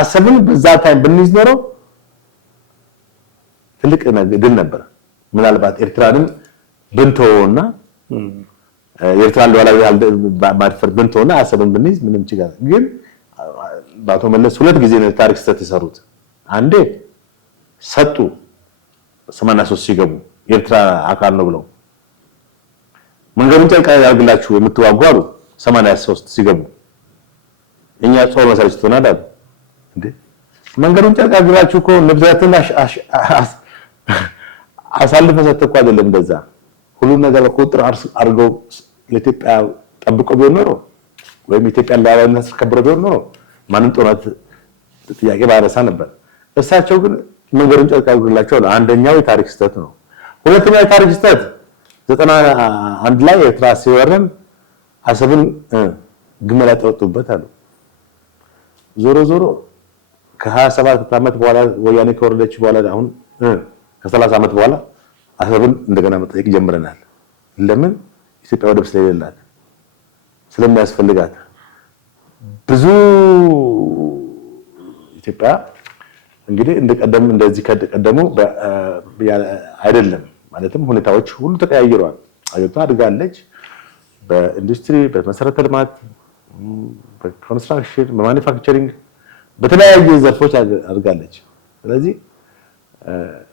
አሰብን በዛ ታይም ብንይዝ ኖሮ ትልቅ ድል ነበር። ምናልባት ኤርትራንም ብንተውና ኤርትራን ለዋላዊ ማድፈር ብንተውና አሰብን ብንይዝ ምንም ችግር ግን በአቶ መለስ ሁለት ጊዜ ነው ታሪክ ስህተት የሰሩት። አንዴ ሰጡ 83 ሲገቡ ኤርትራ አካል ነው ብለው መንገዱን ጨርቃ ያርግላችሁ የምትዋጉ አሉ። 83 ሲገቡ እኛ ጾር መሰረት ትሆናል አሉ። እንዴ መንገዱን ጨርቃ ያርግላችሁ እኮ ንብረትን አሳልፈ ሰጥተው እኮ አይደለም እንደዛ ሁሉ ነገር በቁጥር አድርገው ለኢትዮጵያ ጠብቆ ቢሆን ኖሮ ወይም ኢትዮጵያ ለአባልነት ከብሮ ቢሆን ኖሮ ማንም ጦርነት ጥያቄ ባያነሳ ነበር። እሳቸው ግን መንገዱን ጨርቅ ያርግላቸው ነው። አንደኛው የታሪክ ስህተት ነው። ሁለተኛው የታሪክ ስህተት 91 ላይ ኤርትራ ሲወረን አሰብን ግመል ያጠጡበት አሉ። ዞሮ ከ27 ዓመት በኋላ ወያኔ ከወረደች በኋላ አሁን ከ30 ዓመት በኋላ አሰብን እንደገና መጠየቅ ጀምረናል። ለምን? ኢትዮጵያ ወደብ ስለሌላት ስለሚያስፈልጋት ብዙ ኢትዮጵያ እንግዲህ እንደዚህ ከቀደሙ አይደለም ማለትም ሁኔታዎች ሁሉ ተቀያይረዋል። አገሪቷ አድጋለች። በኢንዱስትሪ፣ በመሰረተ ልማት፣ በኮንስትራክሽን፣ በማኒፋክቸሪንግ በተለያየ ዘርፎች አድጋለች። ስለዚህ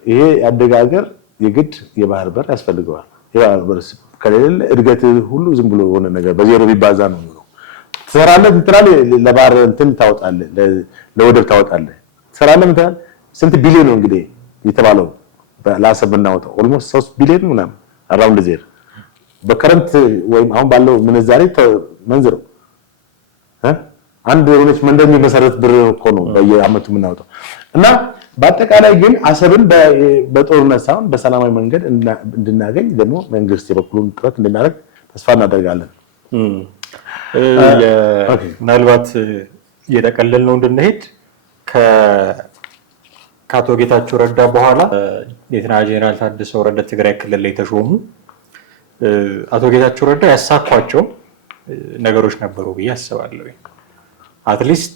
ይሄ ያደገ ሀገር የግድ የባህር በር ያስፈልገዋል። የባህር በር ከሌለ እድገት ሁሉ ዝም ብሎ የሆነ ነገር በዜሮ ቢባዛ ነው የሚሆነው። ትሰራለህ ትላለህ፣ ለባህር እንትን ታወጣለህ፣ ለወደብ ታወጣለህ። ትሰራለህ ምንድን ስንት ቢሊዮን ነው እንግዲህ የተባለው ለአሰብ ብናወጣው ኦልሞስት 3 ቢሊዮን ምናምን አራውንድ ዜር በከረንት ወይም አሁን ባለው ምንዛሬ መንዝረው አንድ የሆነች መንደር የሚመሰረት ብር እኮ ነው በየአመቱ የምናወጣው። እና በአጠቃላይ ግን አሰብን በጦርነት ሳይሆን በሰላማዊ መንገድ እንድናገኝ ደግሞ መንግስት የበኩሉን ጥረት እንደሚያደርግ ተስፋ እናደርጋለን። ምናልባት እየጠቀለል ነው እንድንሄድ ከአቶ ጌታቸው ረዳ በኋላ ሌተናል ጄኔራል ታደሰ ወረደ ትግራይ ክልል ላይ ተሾሙ። አቶ ጌታቸው ረዳ ያሳኳቸው ነገሮች ነበሩ ብዬ አስባለሁ። አትሊስት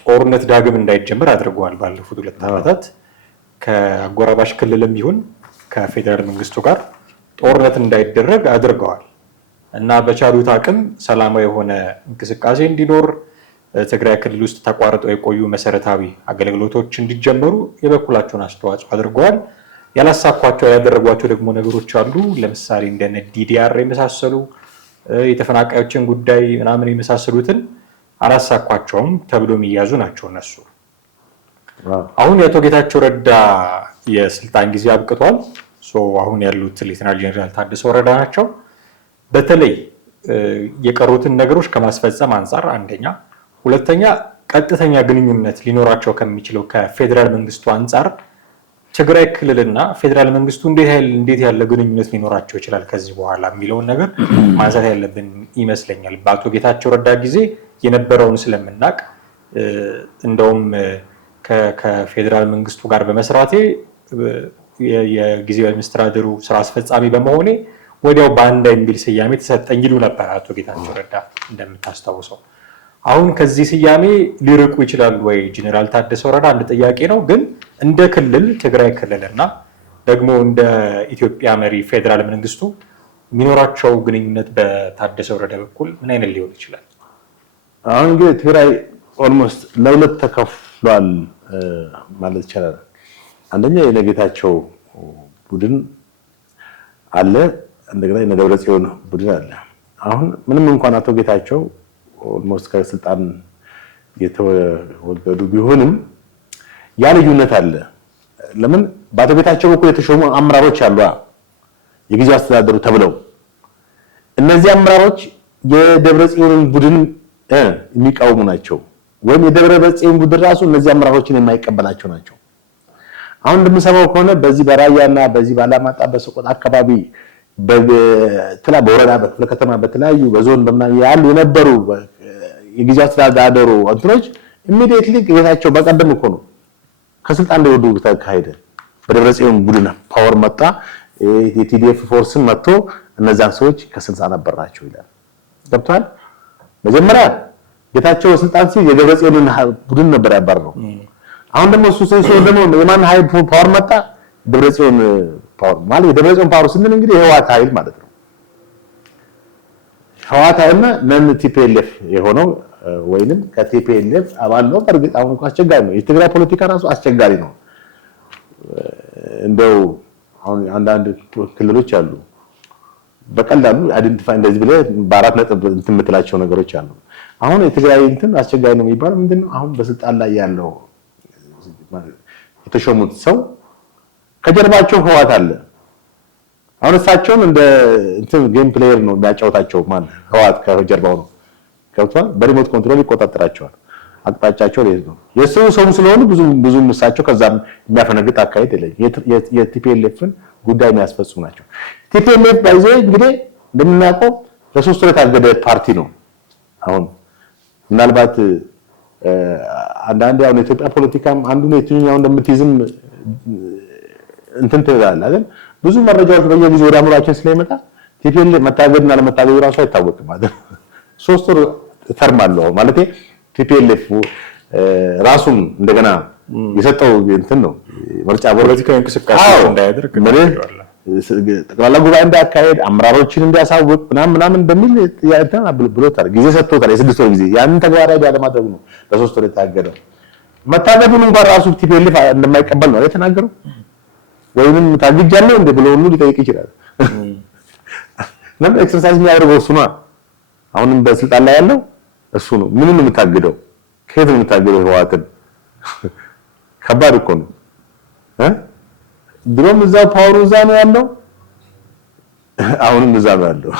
ጦርነት ዳግም እንዳይጀምር አድርገዋል። ባለፉት 2 ዓመታት ከአጎራባሽ ክልልም ይሁን ከፌዴራል መንግስቱ ጋር ጦርነት እንዳይደረግ አድርገዋል እና በቻሉት አቅም ሰላማዊ የሆነ እንቅስቃሴ እንዲኖር ትግራይ ክልል ውስጥ ተቋርጠው የቆዩ መሰረታዊ አገልግሎቶች እንዲጀመሩ የበኩላቸውን አስተዋጽኦ አድርገዋል። ያላሳኳቸው ያደረጓቸው ደግሞ ነገሮች አሉ። ለምሳሌ እንደነ ዲዲአር የመሳሰሉ የተፈናቃዮችን ጉዳይ ምናምን የመሳሰሉትን አላሳኳቸውም ተብሎ የሚያዙ ናቸው እነሱ። አሁን የአቶ ጌታቸው ረዳ የስልጣን ጊዜ አብቅቷል። አሁን ያሉት ሌተናል ጄኔራል ታደሰ ወረደ ናቸው። በተለይ የቀሩትን ነገሮች ከማስፈጸም አንጻር አንደኛ፣ ሁለተኛ ቀጥተኛ ግንኙነት ሊኖራቸው ከሚችለው ከፌዴራል መንግስቱ አንጻር ትግራይ ክልልና ፌዴራል መንግስቱ እንዴት ያለ ግንኙነት ሊኖራቸው ይችላል ከዚህ በኋላ የሚለውን ነገር ማንሳት ያለብን ይመስለኛል። በአቶ ጌታቸው ረዳ ጊዜ የነበረውን ስለምናቅ እንደውም ከፌዴራል መንግስቱ ጋር በመስራቴ የጊዜያዊ መስተዳድሩ ስራ አስፈጻሚ በመሆኔ ወዲያው ባንዳ የሚል ስያሜ ተሰጠኝ ይሉ ነበር አቶ ጌታቸው ረዳ እንደምታስታውሰው። አሁን ከዚህ ስያሜ ሊርቁ ይችላሉ ወይ ጄኔራል ታደሰ ወረደ? አንድ ጥያቄ ነው። ግን እንደ ክልል ትግራይ ክልልና ደግሞ እንደ ኢትዮጵያ መሪ ፌዴራል መንግስቱ የሚኖራቸው ግንኙነት በታደሰ ወረደ በኩል ምን አይነት ሊሆን ይችላል? አሁን እንግዲህ ትግራይ ኦልሞስት ለሁለት ተከፍሏል ማለት ይቻላል። አንደኛ የነጌታቸው ቡድን አለ፣ እንደገና የደብረጽዮን ቡድን አለ። አሁን ምንም እንኳን አቶ ጌታቸው ኦልሞስት ከስልጣን የተወገዱ ቢሆንም ያ ልዩነት አለ። ለምን? በአቶ ጌታቸው በኩል የተሾሙ አመራሮች አሉ፣ የጊዜው አስተዳደሩ ተብለው። እነዚህ አመራሮች የደብረጽዮንን ቡድን የሚቃወሙ ናቸው፣ ወይም የደብረጽዮን ቡድን ራሱ እነዚህ አመራሮችን የማይቀበላቸው ናቸው። አሁን እንደምሰማው ከሆነ በዚህ በራያና በዚህ ባላማጣ በሰቆጣ አካባቢ በወረዳ በክፍለ ከተማ በተለያዩ በዞን በምናምን ያሉ የነበሩ የጊዜው አስተዳደሩ እንትኖች ኢሚዲየትሊ ጌታቸው በቀደም እኮ ነው ከስልጣን ላይ ወዱ ተካሄደ። በደብረጽዮን ቡድን ፓወር መጣ፣ የቲዲኤፍ ፎርስን መጥቶ እነዛን ሰዎች ከስልጣን አበራቸው ይላል። ገብቷል? መጀመሪያ ጌታቸው ስልጣን ሲይዝ የደብረጽዮንን ቡድን ነበር ያባረረው። አሁን ደግሞ እሱ ሰው ደግሞ የማን ኃይል ፓወር መጣ? ደብረጽዮን ፓወር ማለት የደብረጽዮን ፓወር ስንል እንግዲህ የህወሓት ኃይል ማለት ነው። ህወሓት ኃይልና ነን ቲፒኤልኤፍ የሆነው ወይንም ከቲፒኤልኤፍ አባል ነው። በእርግጥ አሁን እንኳን አስቸጋሪ ነው። የትግራይ ፖለቲካ ራሱ አስቸጋሪ ነው። እንደው አሁን አንዳንድ ክልሎች አሉ በቀላሉ አይደንቲፋይ እንደዚህ ብለህ በአራት ነጥብ እንትን የምትላቸው ነገሮች አሉ። አሁን የትግራይ እንትን አስቸጋሪ ነው የሚባለው ምንድነው? አሁን በስልጣን ላይ ያለው የተሾሙት ሰው ከጀርባቸው ህወሓት አለ። አሁን እሳቸውን እንደ እንትን ጌም ፕሌየር ነው የሚያጫውታቸው ማለት ህወሓት ከጀርባው ነው ገብቷል። በሪሞት ኮንትሮል ይቆጣጠራቸዋል። አቅጣጫቸው ላይ ነው የሰው ስለሆኑ ብዙ እሳቸው ከዛም የሚያፈነግጥ አካሄድ የለም። የቲፒኤልኤፍን ጉዳይ የሚያስፈጽሙ ናቸው። ቲፒኤልኤፍ ባይዘይ እንግዲህ እንደምናውቀው ለሶስት ወር የታገደ ፓርቲ ነው። አሁን ምናልባት አንዳንዴ አሁን የኢትዮጵያ ፖለቲካም አንዱን የትኛው እንደምትይዝም እንትን ትላለህ አይደል? ብዙ መረጃዎች በየጊዜው ወደ አእምሯችን ስለሚመጣ ቲፒኤልኤፍ መታገድና ለመታገዱ ራሱ አይታወቅም አይደል? 3 ወር ተርም አለው ማለት ቲፒኤልኤፍ ራሱን እንደገና የሰጠው እንትን ነው ምርጫ ፖለቲካዊ እንቅስቃሴ እንዳያደርግ ጠቅላላ ጉባኤ እንዳያካሄድ አመራሮችን እንዲያሳውቅ ምናምን በሚል ያንተና ብሎታል። ጊዜ ሰጥቶታል፣ የ6 ወር ጊዜ። ያንን ተግባራዊ ባለማድረጉ ነው ለ3 ወር የታገደው። መታገዱን እንኳን ራሱ ቲፒኤልኤፍ እንደማይቀበል ነው የተናገረው። ወይንም ታግጃለሁ እንደ ብሎ ሁሉ ሊጠይቅ ይችላል። ለምን ኤክሰርሳይዝ የሚያደርገው እሱ ነው። አሁንም በስልጣን ላይ ያለው እሱ ነው። ምንም ነው የምታግደው? ከየት ነው የምታግደው? ህወሓትን ከባድ እኮ ነው። ድሮም እዛው ፓወሩ እዛ ነው ያለው፣ አሁንም እዛ ነው ያለው።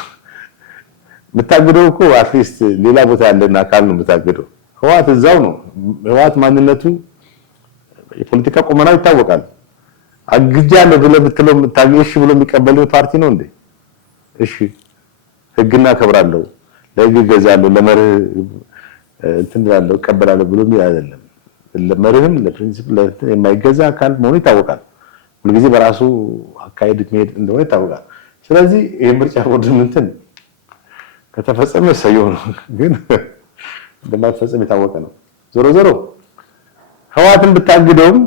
የምታግደው እኮ አትሊስት ሌላ ቦታ ያለና አካል ነው የምታግደው። ህወሓት እዛው ነው። ህወሓት ማንነቱ የፖለቲካ ቁመናው ይታወቃል። አግጃለሁ ብለህ ብትለው የምታገሽ ብሎ የሚቀበል ፓርቲ ነው እንዴ? እሺ ህግና አከብራለሁ፣ ለህግ እገዛለሁ፣ ለመርህ እንትን እላለሁ እቀበላለሁ ብሎ የሚል አይደለም። ለመርህም ለፕሪንሲፕል የማይገዛ አካል መሆኑ ይታወቃል። ሁልጊዜ በራሱ አካሄድ መሄድ እንደሆነ ይታወቃል። ስለዚህ ይሄ ምርጫ ቦርድ እንትን ከተፈጸመ ሰየው ነው፣ ግን እንደማይፈጸም የታወቀ ነው። ዞሮ ዞሮ ህወሓትን ብታግደውም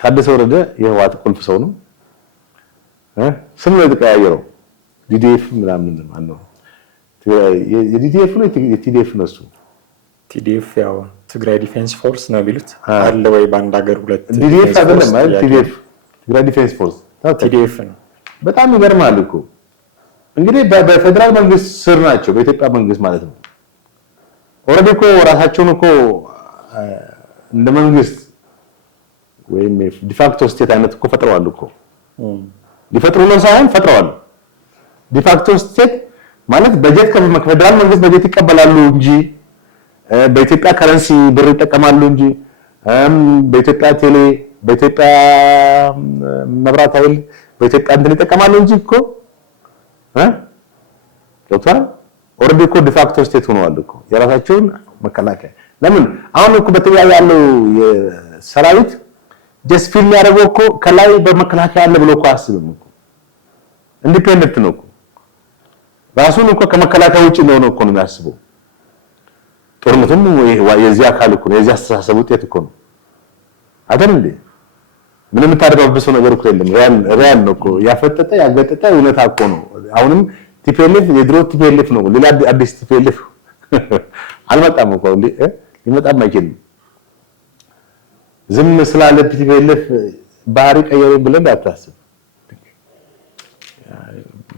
ታደሰ ወረደ የህወሓት ቁልፍ ሰው ነው። ስም ነው የተቀያየረው። ዲዲኤፍ ምናምን ነው የዲዲኤፍ ነው የቲዲኤፍ ነው እሱ። ቲዲኤፍ ያው ትግራይ ዲፌንስ ፎርስ ነው የሚሉት አለ ወይ? በአንድ ሀገር ሁለት ዲዲኤፍ አይደለም ማለት ቲዲኤፍ ትግራይ ዲፌንስ ፎርስ ቲዲኤፍ ነው። በጣም ይገርማል እኮ እንግዲህ በፌደራል መንግስት ስር ናቸው፣ በኢትዮጵያ መንግስት ማለት ነው። ኦልሬዲ እኮ ራሳቸውን እኮ እንደ መንግስት ወይም ዲፋክቶ ስቴት አይነት እኮ ፈጥረዋል እኮ። ሊፈጥሩ ነው ሳይሆን ፈጥረዋል። ዲፋክቶ ስቴት ማለት በጀት ከፌደራል መንግስት በጀት ይቀበላሉ እንጂ በኢትዮጵያ ከረንሲ ብር ይጠቀማሉ እንጂ በኢትዮጵያ ቴሌ፣ በኢትዮጵያ መብራት ኃይል፣ በኢትዮጵያ እንትን ይጠቀማሉ እንጂ እኮ ዶክተር ኦልሬዲ እኮ ዲፋክቶ ስቴት ሆነዋል እኮ የራሳቸውን መከላከያ። ለምን አሁን እኮ በትግራይ ያለው የሰራዊት ጀስት ፊልም ያደረገው እኮ ከላይ በመከላከያ አለ ብሎ እኮ አያስብም እኮ። ኢንዲፔንደንት ነው እኮ ራሱን እኮ ከመከላከያ ውጪ ነው እኮ ነው የሚያስበው። ጦርነቱም የዚህ አካል እኮ ነው፣ የዚህ አስተሳሰብ ውጤት እኮ ነው አይደል እንዴ? ምንም የምታደርገው ነገር እኮ የለም። ሪያል ነው እኮ ያፈጠጠ ያገጠጠ እውነታ እኮ ነው። አሁንም ቲፒኤልኤፍ የድሮ ቲፒኤልኤፍ ነው፣ ሌላ አዲስ ቲፒኤልኤፍ አልመጣም እኮ ሊመጣም አይችልም። ዝም ስላለ ቲፒኤልኤፍ ባህሪ ቀየረ ብለን አታስብ።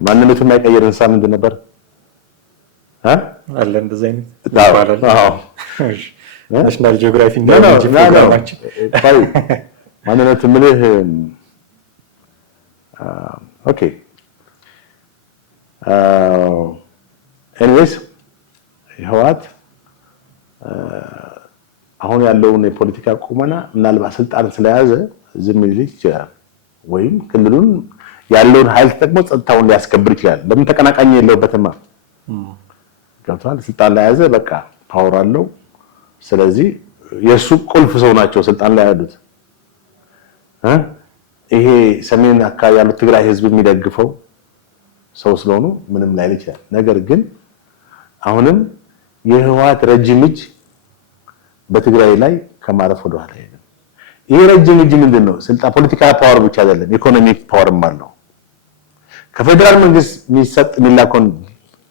ማንነቱን የማይቀየር እንስሳ ምንድን ነበር? አለ እንደዚህ አይነት ይባላል። አዎ ናሽናል ጂኦግራፊ እንጂ ፕሮግራማችን ማንነቱ ምልህ ኦኬ ኤኒዌይስ ህወሓት አሁን ያለውን የፖለቲካ ቁመና ምናልባት ስልጣን ስለያዘ ዝም ሊል ይችላል፣ ወይም ክልሉን ያለውን ኃይል ተጠቅሞ ጸጥታውን ሊያስከብር ይችላል። ለምን ተቀናቃኝ የለውበትማ። ገብቷል። ስልጣን ላይ ያዘ፣ በቃ ፓወር አለው። ስለዚህ የሱ ቁልፍ ሰው ናቸው ስልጣን ላይ ያሉት። ይሄ ሰሜን አካባቢ ያሉት ትግራይ ህዝብ የሚደግፈው ሰው ስለሆኑ ምንም ላይል ይችላል። ነገር ግን አሁንም የህወሓት ረጅም እጅ በትግራይ ላይ ከማረፍ ወደ ኋላ አይደለም። ይሄ ረጅም እጅ ምንድነው? ስልጣን ፖለቲካ ፓወር ብቻ አይደለም፣ ኢኮኖሚክ ፓወርም አለው። ከፌደራል መንግስት የሚሰጥ የሚላከውን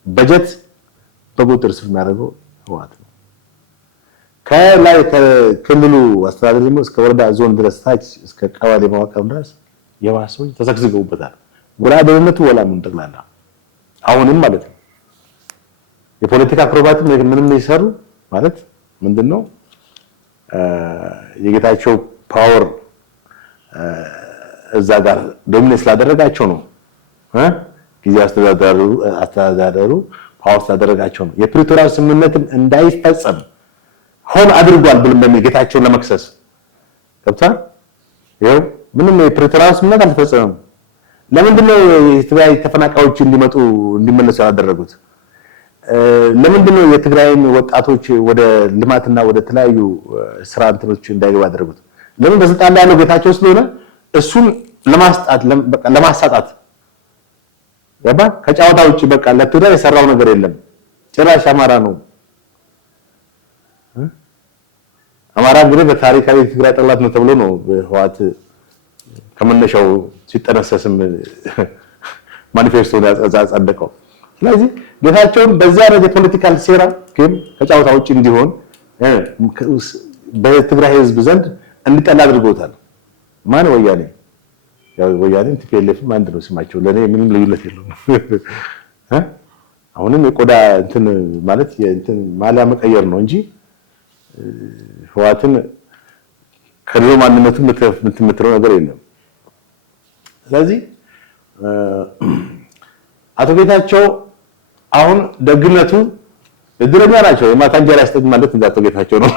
በጀት በቁጥጥር ስር የሚያደርገው ህወሓት ነው። ከላይ ከክልሉ አስተዳደር ደግሞ እስከ ወረዳ ዞን ድረስ ታች እስከ ቀበሌ መዋቅር ድረስ የዋሰው ተዘግዝገውበታል። ወላ ደህንነቱ ወላ ምን ጠቅላላ አሁንም ማለት ነው። የፖለቲካ አክሮባትም ምንም ይሰሩ ማለት ምንድነው? የጌታቸው ፓወር እዛ ጋር ዶሚኔት ስላደረጋቸው ነው። ጊዜ አስተዳደሩ ፓወር ስላደረጋቸው ነው። የፕሪቶሪያ ስምምነትን እንዳይፈጸም ሆን አድርጓል ብለን ጌታቸውን ለመክሰስ ገብቷል። ይኸው ምንም የፕሪቶሪያ ስምምነት አልተፈጸመም። ለምንድን ነው የትግራይ ተፈናቃዮች እንዲመለሱ ያደረጉት? ለምንድን ነው የትግራይን ወጣቶች ወደ ልማትና ወደ ተለያዩ ስራ እንትኖች እንዳይገባ ያደረጉት? ለምን በስልጣን ላይ ያለው ጌታቸው ስለሆነ እሱን ለማሳጣት ገባ። ከጨዋታ ውጪ በቃ ለትግራይ የሰራው ነገር የለም። ጭራሽ አማራ ነው። አማራ እንግዲህ በታሪካዊ ትግራይ ጠላት ነው ተብሎ ነው ህወሓት ከመነሻው ሲጠነሰስም ማኒፌስቶን ያጸደቀው። ስለዚህ ጌታቸውን በዚያ አይነት የፖለቲካል ሴራ ግን ከጨዋታ ውጪ እንዲሆን በትግራይ ህዝብ ዘንድ እንዲጠላ አድርጎታል። ማን ወያኔ? ያው ወያኔ ቲፒኤልኤፍ አንድ ነው ስማቸው። ለኔ ምንም ልዩነት የለውም። አሁንም የቆዳ እንትን ማለት የእንትን ማሊያ መቀየር ነው እንጂ ህወሓትን ከድሮ ማንነቱ የምትምትለው ነገር የለም። ስለዚህ አቶ ጌታቸው አሁን ደግነቱ እድለኛ ናቸው። የማታ እንጀራ ያስጠኝ ማለት እንደ አቶ ጌታቸው ነው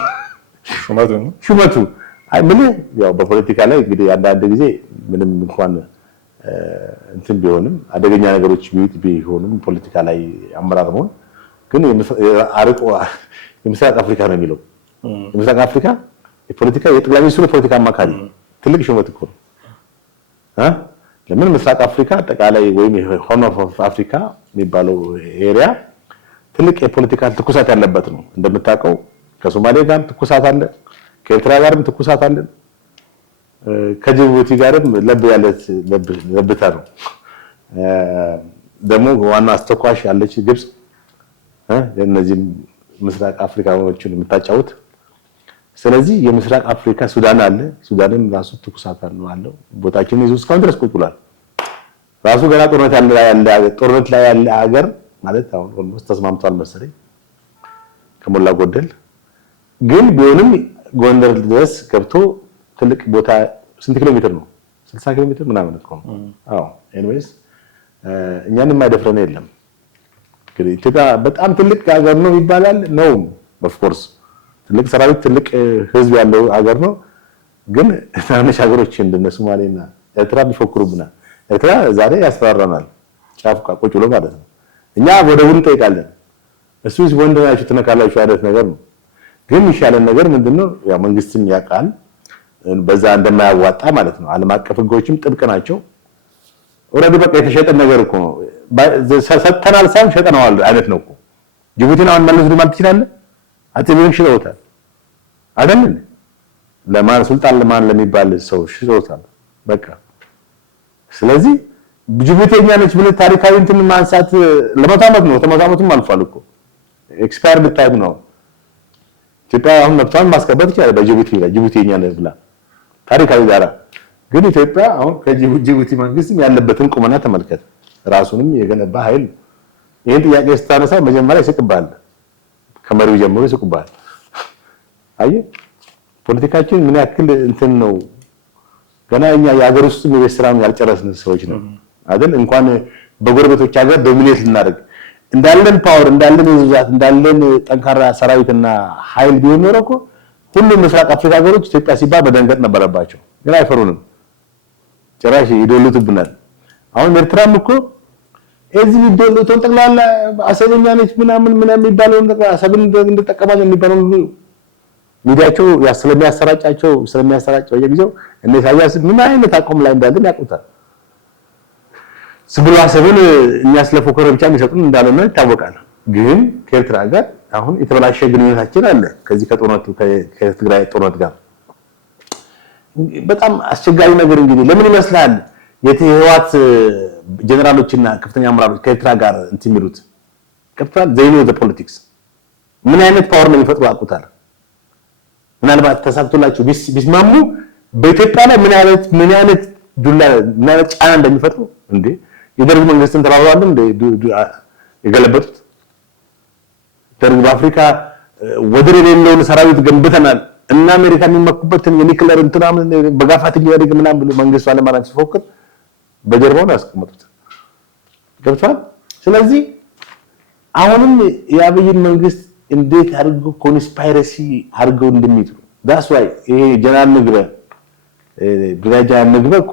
ሹመቱ። አይ ምን ያው በፖለቲካ ላይ እንግዲህ አንዳንድ ጊዜ ምንም እንኳን እንትን ቢሆንም አደገኛ ነገሮች ቢሆንም ፖለቲካ ላይ አመራር መሆን ግን አርቆ የምስራቅ አፍሪካ ነው የሚለው የምስራቅ አፍሪካ የፖለቲካ የጠቅላይ ሚኒስትሩ ፖለቲካ አማካሪ ትልቅ ሹመት እኮ ነው። ለምን ምስራቅ አፍሪካ አጠቃላይ ወይም ሆርን ኦፍ አፍሪካ የሚባለው ኤሪያ ትልቅ የፖለቲካ ትኩሳት ያለበት ነው። እንደምታውቀው ከሶማሌ ጋር ትኩሳት አለ፣ ከኤርትራ ጋርም ትኩሳት አለ፣ ከጅቡቲ ጋርም ለብታ ነው። ደግሞ ዋና አስተኳሽ ያለች ግብጽ እነዚህ ምስራቅ አፍሪካዎችን የምታጫውት። ስለዚህ የምስራቅ አፍሪካ ሱዳን አለ፣ ሱዳንም ራሱ ትኩሳት አለው። ቦታችን ይዞ እስካሁን ድረስ ቁጭ ብሏል። ራሱ ገና ጦርነት ላይ ያለ ሀገር ማለት አሁን ኦልሞስት ተስማምቷል መሰለኝ ከሞላ ጎደል። ግን ቢሆንም ጎንደር ድረስ ገብቶ ትልቅ ቦታ ስንት ኪሎ ሜትር ነው? 60 ኪሎ ሜትር ምናምን እኮ ነው። አዎ ኤኒዌይስ እኛንም የማይደፍረን የለም። እንግዲህ ኢትዮጵያ በጣም ትልቅ ሀገር ነው ይባላል ነው ኦፍ ኮርስ ትልቅ ሰራዊት ትልቅ ህዝብ ያለው ሀገር ነው። ግን ትናንሽ ሀገሮች እንደነ ሶማሌና ኤርትራ ቢፎክሩብናል። ኤርትራ ዛሬ ያስፈራራናል ጫፍ ቁጭ ብሎ ማለት ነው። እኛ ወደቡን እንጠይቃለን፣ እሱስ ወንድናችሁ ትነካላችሁ አይነት ነገር ነው። ግን የሚሻለን ነገር ምንድነው? ያው መንግስትም ያውቃል በዛ እንደማያዋጣ ማለት ነው። ዓለም አቀፍ ህጎችም ጥብቅ ናቸው። ኦልሬዲ በቃ የተሸጠ ነገር እኮ ነው። ሰጥተናል ሳይሆን ሸጠነዋል አይነት ነው እኮ። ጅቡቲን አሁን መልስ ማለት ትችላለህ? አጥቢውን ሽጠውታል አይደል? ለማን ሱልጣን ለማን ለሚባል ሰው ሽጠውታል በቃ። ስለዚህ ጅቡቲኛ ነች ብለህ ታሪካዊ እንትን ማንሳት ለመቶ ዓመት ነው ተመጣጣሙትም አልፏል እኮ ኤክስፓየርድ ታይም ነው። ኢትዮጵያ አሁን መብቷን ማስከበር ትችላለች በጅቡቲ ላይ ጅቡቲኛ ነች ብላ ታሪካዊ ዳራ። ግን ኢትዮጵያ አሁን ከጅቡቲ መንግስትም ያለበትን ቁመና ተመልከት። ራሱንም የገነባ ኃይል ይሄን ጥያቄ ስታነሳ መጀመሪያ ይስቅብሃል፣ ከመሪው ጀምሮ ይስቅብሃል። አየህ ፖለቲካችን ምን ያክል እንትን ነው። ገና እኛ የሀገር ውስጥ የቤት ስራውን ያልጨረስን ሰዎች ነው አይደል? እንኳን በጎረቤቶች ሀገር ዶሚኔት ልናደርግ እንዳለን ፓወር እንዳለን ይዛት እንዳለን ጠንካራ ሰራዊትና ኃይል ቢሆን ኖሮ እኮ ሁሉም ምስራቅ አፍሪካ ሀገሮች ኢትዮጵያ ሲባል መደንገጥ ነበረባቸው። ግን አይፈሩንም፣ ጭራሽ ይዶሉትብናል። አሁን ኤርትራም እኮ እዚህ ይዶሉትን ጠቅላላ አሰበኛ ነች ምናምን የሚባለው አሰብን እንደተጠቀማለ የሚባለው ሚዲያቸው ስለሚያሰራጫቸው በየጊዜው እነ ኢሳያስ ምን አይነት አቋም ላይ እንዳለን ያውቁታል። ስብሎ አሰብን እኛ ስለፎከረ ብቻ የሚሰጡን እንዳለና ይታወቃል። ግን ከኤርትራ ጋር አሁን የተበላሸ ግንኙነታችን አለ። ከዚህ ከትግራይ ጦርነት ጋር በጣም አስቸጋሪ ነገር እንግዲህ ለምን ይመስላል የህወሓት ጀነራሎችና ከፍተኛ አመራሮች ከኤርትራ ጋር እንትን የሚሉት ከፍታል ዘይኖ ዘ ፖለቲክስ ምን አይነት ፓወር ነው የሚፈጥሩ ያውቁታል። ምናልባት ተሳክቶላቸው ቢስማሙ በኢትዮጵያ ላይ ምን አይነት ዱላ ምን አይነት ጫና እንደሚፈጥሩ እንዴ የደርግ መንግስትን ተባብረዋል እንዴ የገለበጡት። ደርግ በአፍሪካ ወደር የሌለውን ሰራዊት ገንብተናል እና አሜሪካ የሚመኩበትን የኒክለር እንትናምን በጋፋት እያደረገ ምናምን ብሎ መንግስቱ አለማራን ሲፎክር በጀርባው ነው ያስቀመጡት። ገብቷል። ስለዚህ አሁንም የአብይን መንግስት እንዴት አድርገው ኮንስፓይረሲ አድርገው እንደሚጥሩ that's why ይሄ ጀነራል ብራጃ ምግበ እኮ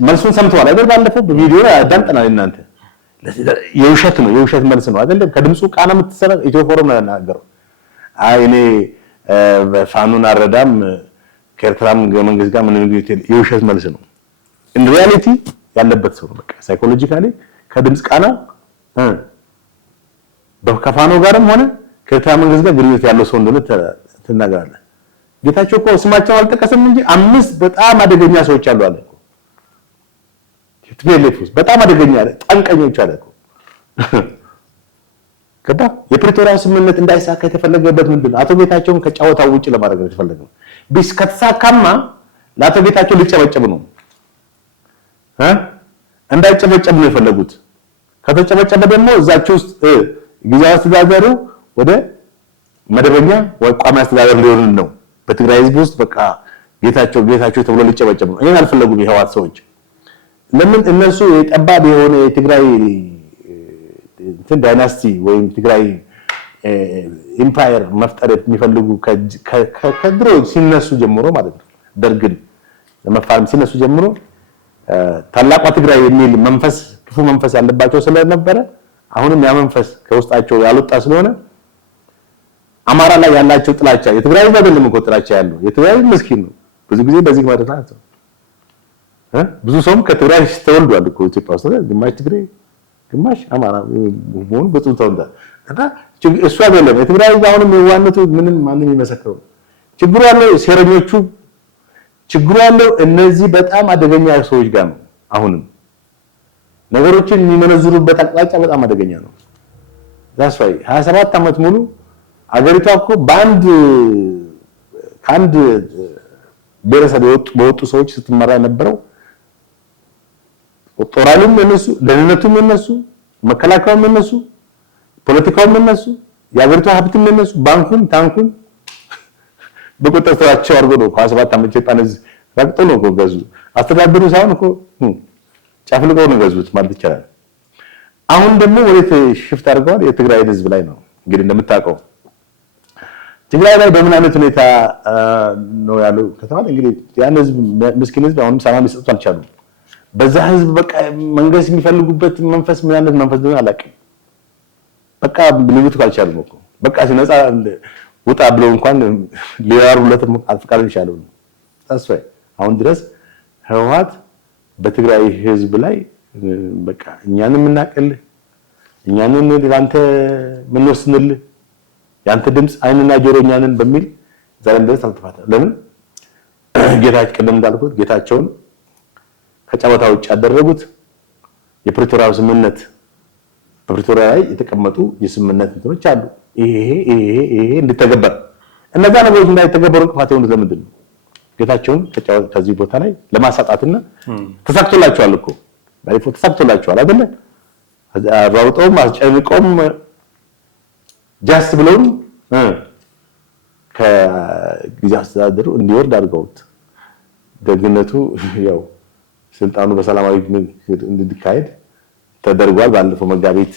መልሱን ሰምተዋል አይደል? ባለፈው በቪዲዮ አዳምጠናል እናንተ። የውሸት ነው፣ የውሸት መልስ ነው አይደለም። ከድምፁ ቃና የምትሰራ ኢትዮ ፎረም ነው ያናገረው። አይ እኔ ፋኑን አረዳም ከኤርትራም መንግስት ጋር ምን የውሸት መልስ ነው። ኢን ሪያሊቲ ያለበት ሰው ነው። በቃ ሳይኮሎጂካሊ ከድምፅ ቃና ከፋኖ ጋርም ሆነ ከኤርትራ መንግስት ጋር ግንኙነት ያለው ሰው እንደሆነ ትናገራለህ። ጌታቸው እኮ ስማቸው አልጠቀሰም እንጂ 5 በጣም አደገኛ ሰዎች አሉ አለ እኮ ትቤሌፉስ በጣም አደገኛ አለ ጠንቀኞች አለ እኮ ከባ የፕሪቶሪያው ስምምነት እንዳይሳካ የተፈለገበት ምንድነው? አቶ ጌታቸውን ከጫወታው ውጪ ለማድረግ ነው የተፈለገው። ቢስ ከተሳካማ ለአቶ ጌታቸው ሊጨበጨብ ነው እንዳይጨበጨብ ነው የፈለጉት። ከተጨበጨበ ደግሞ እዛቸው ውስጥ ጊዜያዊ አስተዳደሩ ወደ መደበኛ ወይ ቋሚ አስተዳደር ሊሆን ነው። በትግራይ ህዝብ ውስጥ በቃ ጌታቸው ተብሎ ሊጨበጨብ ነው። ይሄን አልፈለጉም የህወሓት ሰዎች። ለምን እነሱ የጠባብ የሆነ የትግራይ ዳይናስቲ ወይም ትግራይ ኢምፓየር መፍጠር የሚፈልጉ ከድሮ ሲነሱ ጀምሮ ማለት ነው ደርግን ለመፋለም ሲነሱ ጀምሮ ታላቋ ትግራይ የሚል መንፈስ ክፉ መንፈስ ያለባቸው ስለነበረ አሁንም ያ መንፈስ ከውስጣቸው ያልወጣ ስለሆነ አማራ ላይ ያላቸው ጥላቻ የትግራይ ህዝብ አይደለም እኮ ጥላቻ ያለው የትግራይ ምስኪን ነው። ብዙ ጊዜ በዚህ ማለት ነው ብዙ ሰውም ከትግራይ ተወልዷል እኮ ኢትዮጵያ ውስጥ ግማሽ ትግሬ ግማሽ አማራ ሆኖ በጥንት ተወልዷል። እና እሱ አይደለም የትግራይ ህዝብ አሁንም የዋነቱ ምንም ማንም ይመሰክረው ችግሩ ያለው ሴረኞቹ ችግሩ ያለው እነዚህ በጣም አደገኛ ሰዎች ጋር ነው። አሁንም ነገሮችን የሚመነዝሩበት አቅጣጫ በጣም አደገኛ ነው። ዛስ ዋይ 27 ዓመት ሙሉ አገሪቷ እኮ ከአንድ ብሔረሰብ በወጡ ሰዎች ስትመራ የነበረው ጦራሉም የነሱ ደህንነቱም የነሱ መከላከያውም የነሱ ፖለቲካውም የነሱ የአገሪቷ ሀብትም የነሱ ባንኩም ታንኩም በቁጥጥር ስራቸው አድርጎ ነው 27 ዓመት ኢትዮጵያን ህዝብ ረግጦ ነው እኮ ገዙ። አስተዳደሩ ሳይሆን እኮ ጨፍልቀው ነው ገዙት ማለት ይቻላል። አሁን ደግሞ ወዴት ሽፍት አድርገዋል? የትግራይ ህዝብ ላይ ነው። እንግዲህ እንደምታውቀው ትግራይ ላይ በምን አይነት ሁኔታ ነው ያለው ከተባለ እንግዲህ ያን ህዝብ ምስኪን ህዝብ አሁንም ሰላም ሊሰጡ አልቻሉም። በዛ ህዝብ በቃ መንግስት የሚፈልጉበት መንፈስ ምን አይነት መንፈስ ነው አላውቅም። በቃ ሊሉት ካልቻሉም እኮ በቃ ሲነጻ ውጣ ብለው እንኳን ሊያሩለት አልፈቃድ ይሻለው ነው። ታስፋይ አሁን ድረስ ህወሓት በትግራይ ህዝብ ላይ በቃ እኛንም እናቀልህ እኛንም ለአንተ ምን ወስንልህ ያንተ ድምጽ አይንና ጆሮ እኛንን በሚል ዛሬም ድረስ አልተፋታም። ለምን ጌታቸው ቀደም እንዳልኩት ጌታቸውን ከጨዋታ ውጭ ያደረጉት የፕሪቶሪያው ስምምነት በፕሪቶሪያ ላይ የተቀመጡ የስምምነት እንትኖች አሉ። ይሄ እንድተገበር እነዛ ነገሮች እንዳይተገበሩ እንቅፋት የሆኑት ለምንድን ነው? ጌታቸውን ከዚህ ቦታ ላይ ለማሳጣትና ተሳክቶላቸዋል እኮ ባይፎ ተሳክቶላቸዋል አይደለ? አራውጦም አስጨንቆም ጃስ ብለውም ከጊዜያዊ አስተዳደሩ እንዲወርድ አድርገውት ደግነቱ ያው ስልጣኑ በሰላማዊ እንዲካሄድ ተደርጓል። ባለፈው መጋቢት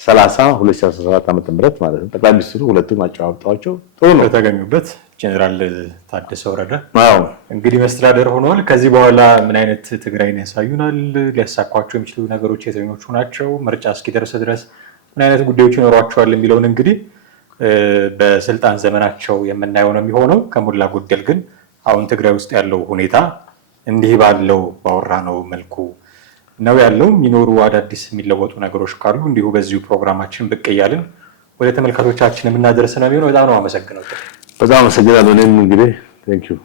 30 2017 ዓ.ም ማለት ነው። ጠቅላይ ሚኒስትሩ ሁለቱም አጨዋወጣቸው ጥሩ ነው የተገኙበት ጀነራል ታደሰ ወረደ እንግዲህ መስተዳደር ሆነዋል። ከዚህ በኋላ ምን አይነት ትግራይን ያሳዩናል? ሊያሳኳቸው የሚችሉ ነገሮች የትኞቹ ናቸው? ምርጫ እስኪደርስ ድረስ ምን አይነት ጉዳዮች ይኖሯቸዋል የሚለውን እንግዲህ በስልጣን ዘመናቸው የምናየው ነው የሚሆነው። ከሞላ ጎደል ግን አሁን ትግራይ ውስጥ ያለው ሁኔታ እንዲህ ባለው ባወራነው መልኩ ነው ያለው። የሚኖሩ አዳዲስ የሚለወጡ ነገሮች ካሉ እንዲሁ በዚሁ ፕሮግራማችን ብቅ እያልን ወደ ተመልካቾቻችን የምናደርስ ነው የሚሆነው። በጣም ነው አመሰግነው። በጣም አመሰግናለሁ። እኔም እንግዲህ ቴንክ ዩ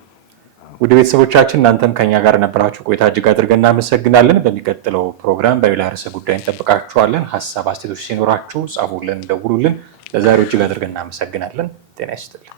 ውድ ቤተሰቦቻችን፣ እናንተም ከኛ ጋር ነበራችሁ ቆይታ እጅግ አድርገን እናመሰግናለን። በሚቀጥለው ፕሮግራም በሌላ ርዕሰ ጉዳይ እንጠብቃችኋለን። ሀሳብ አስተያየቶች ሲኖራችሁ ጻፉልን፣ ደውሉልን። ለዛሬው እጅግ አድርገን እናመሰግናለን። ጤና ይስጥልን።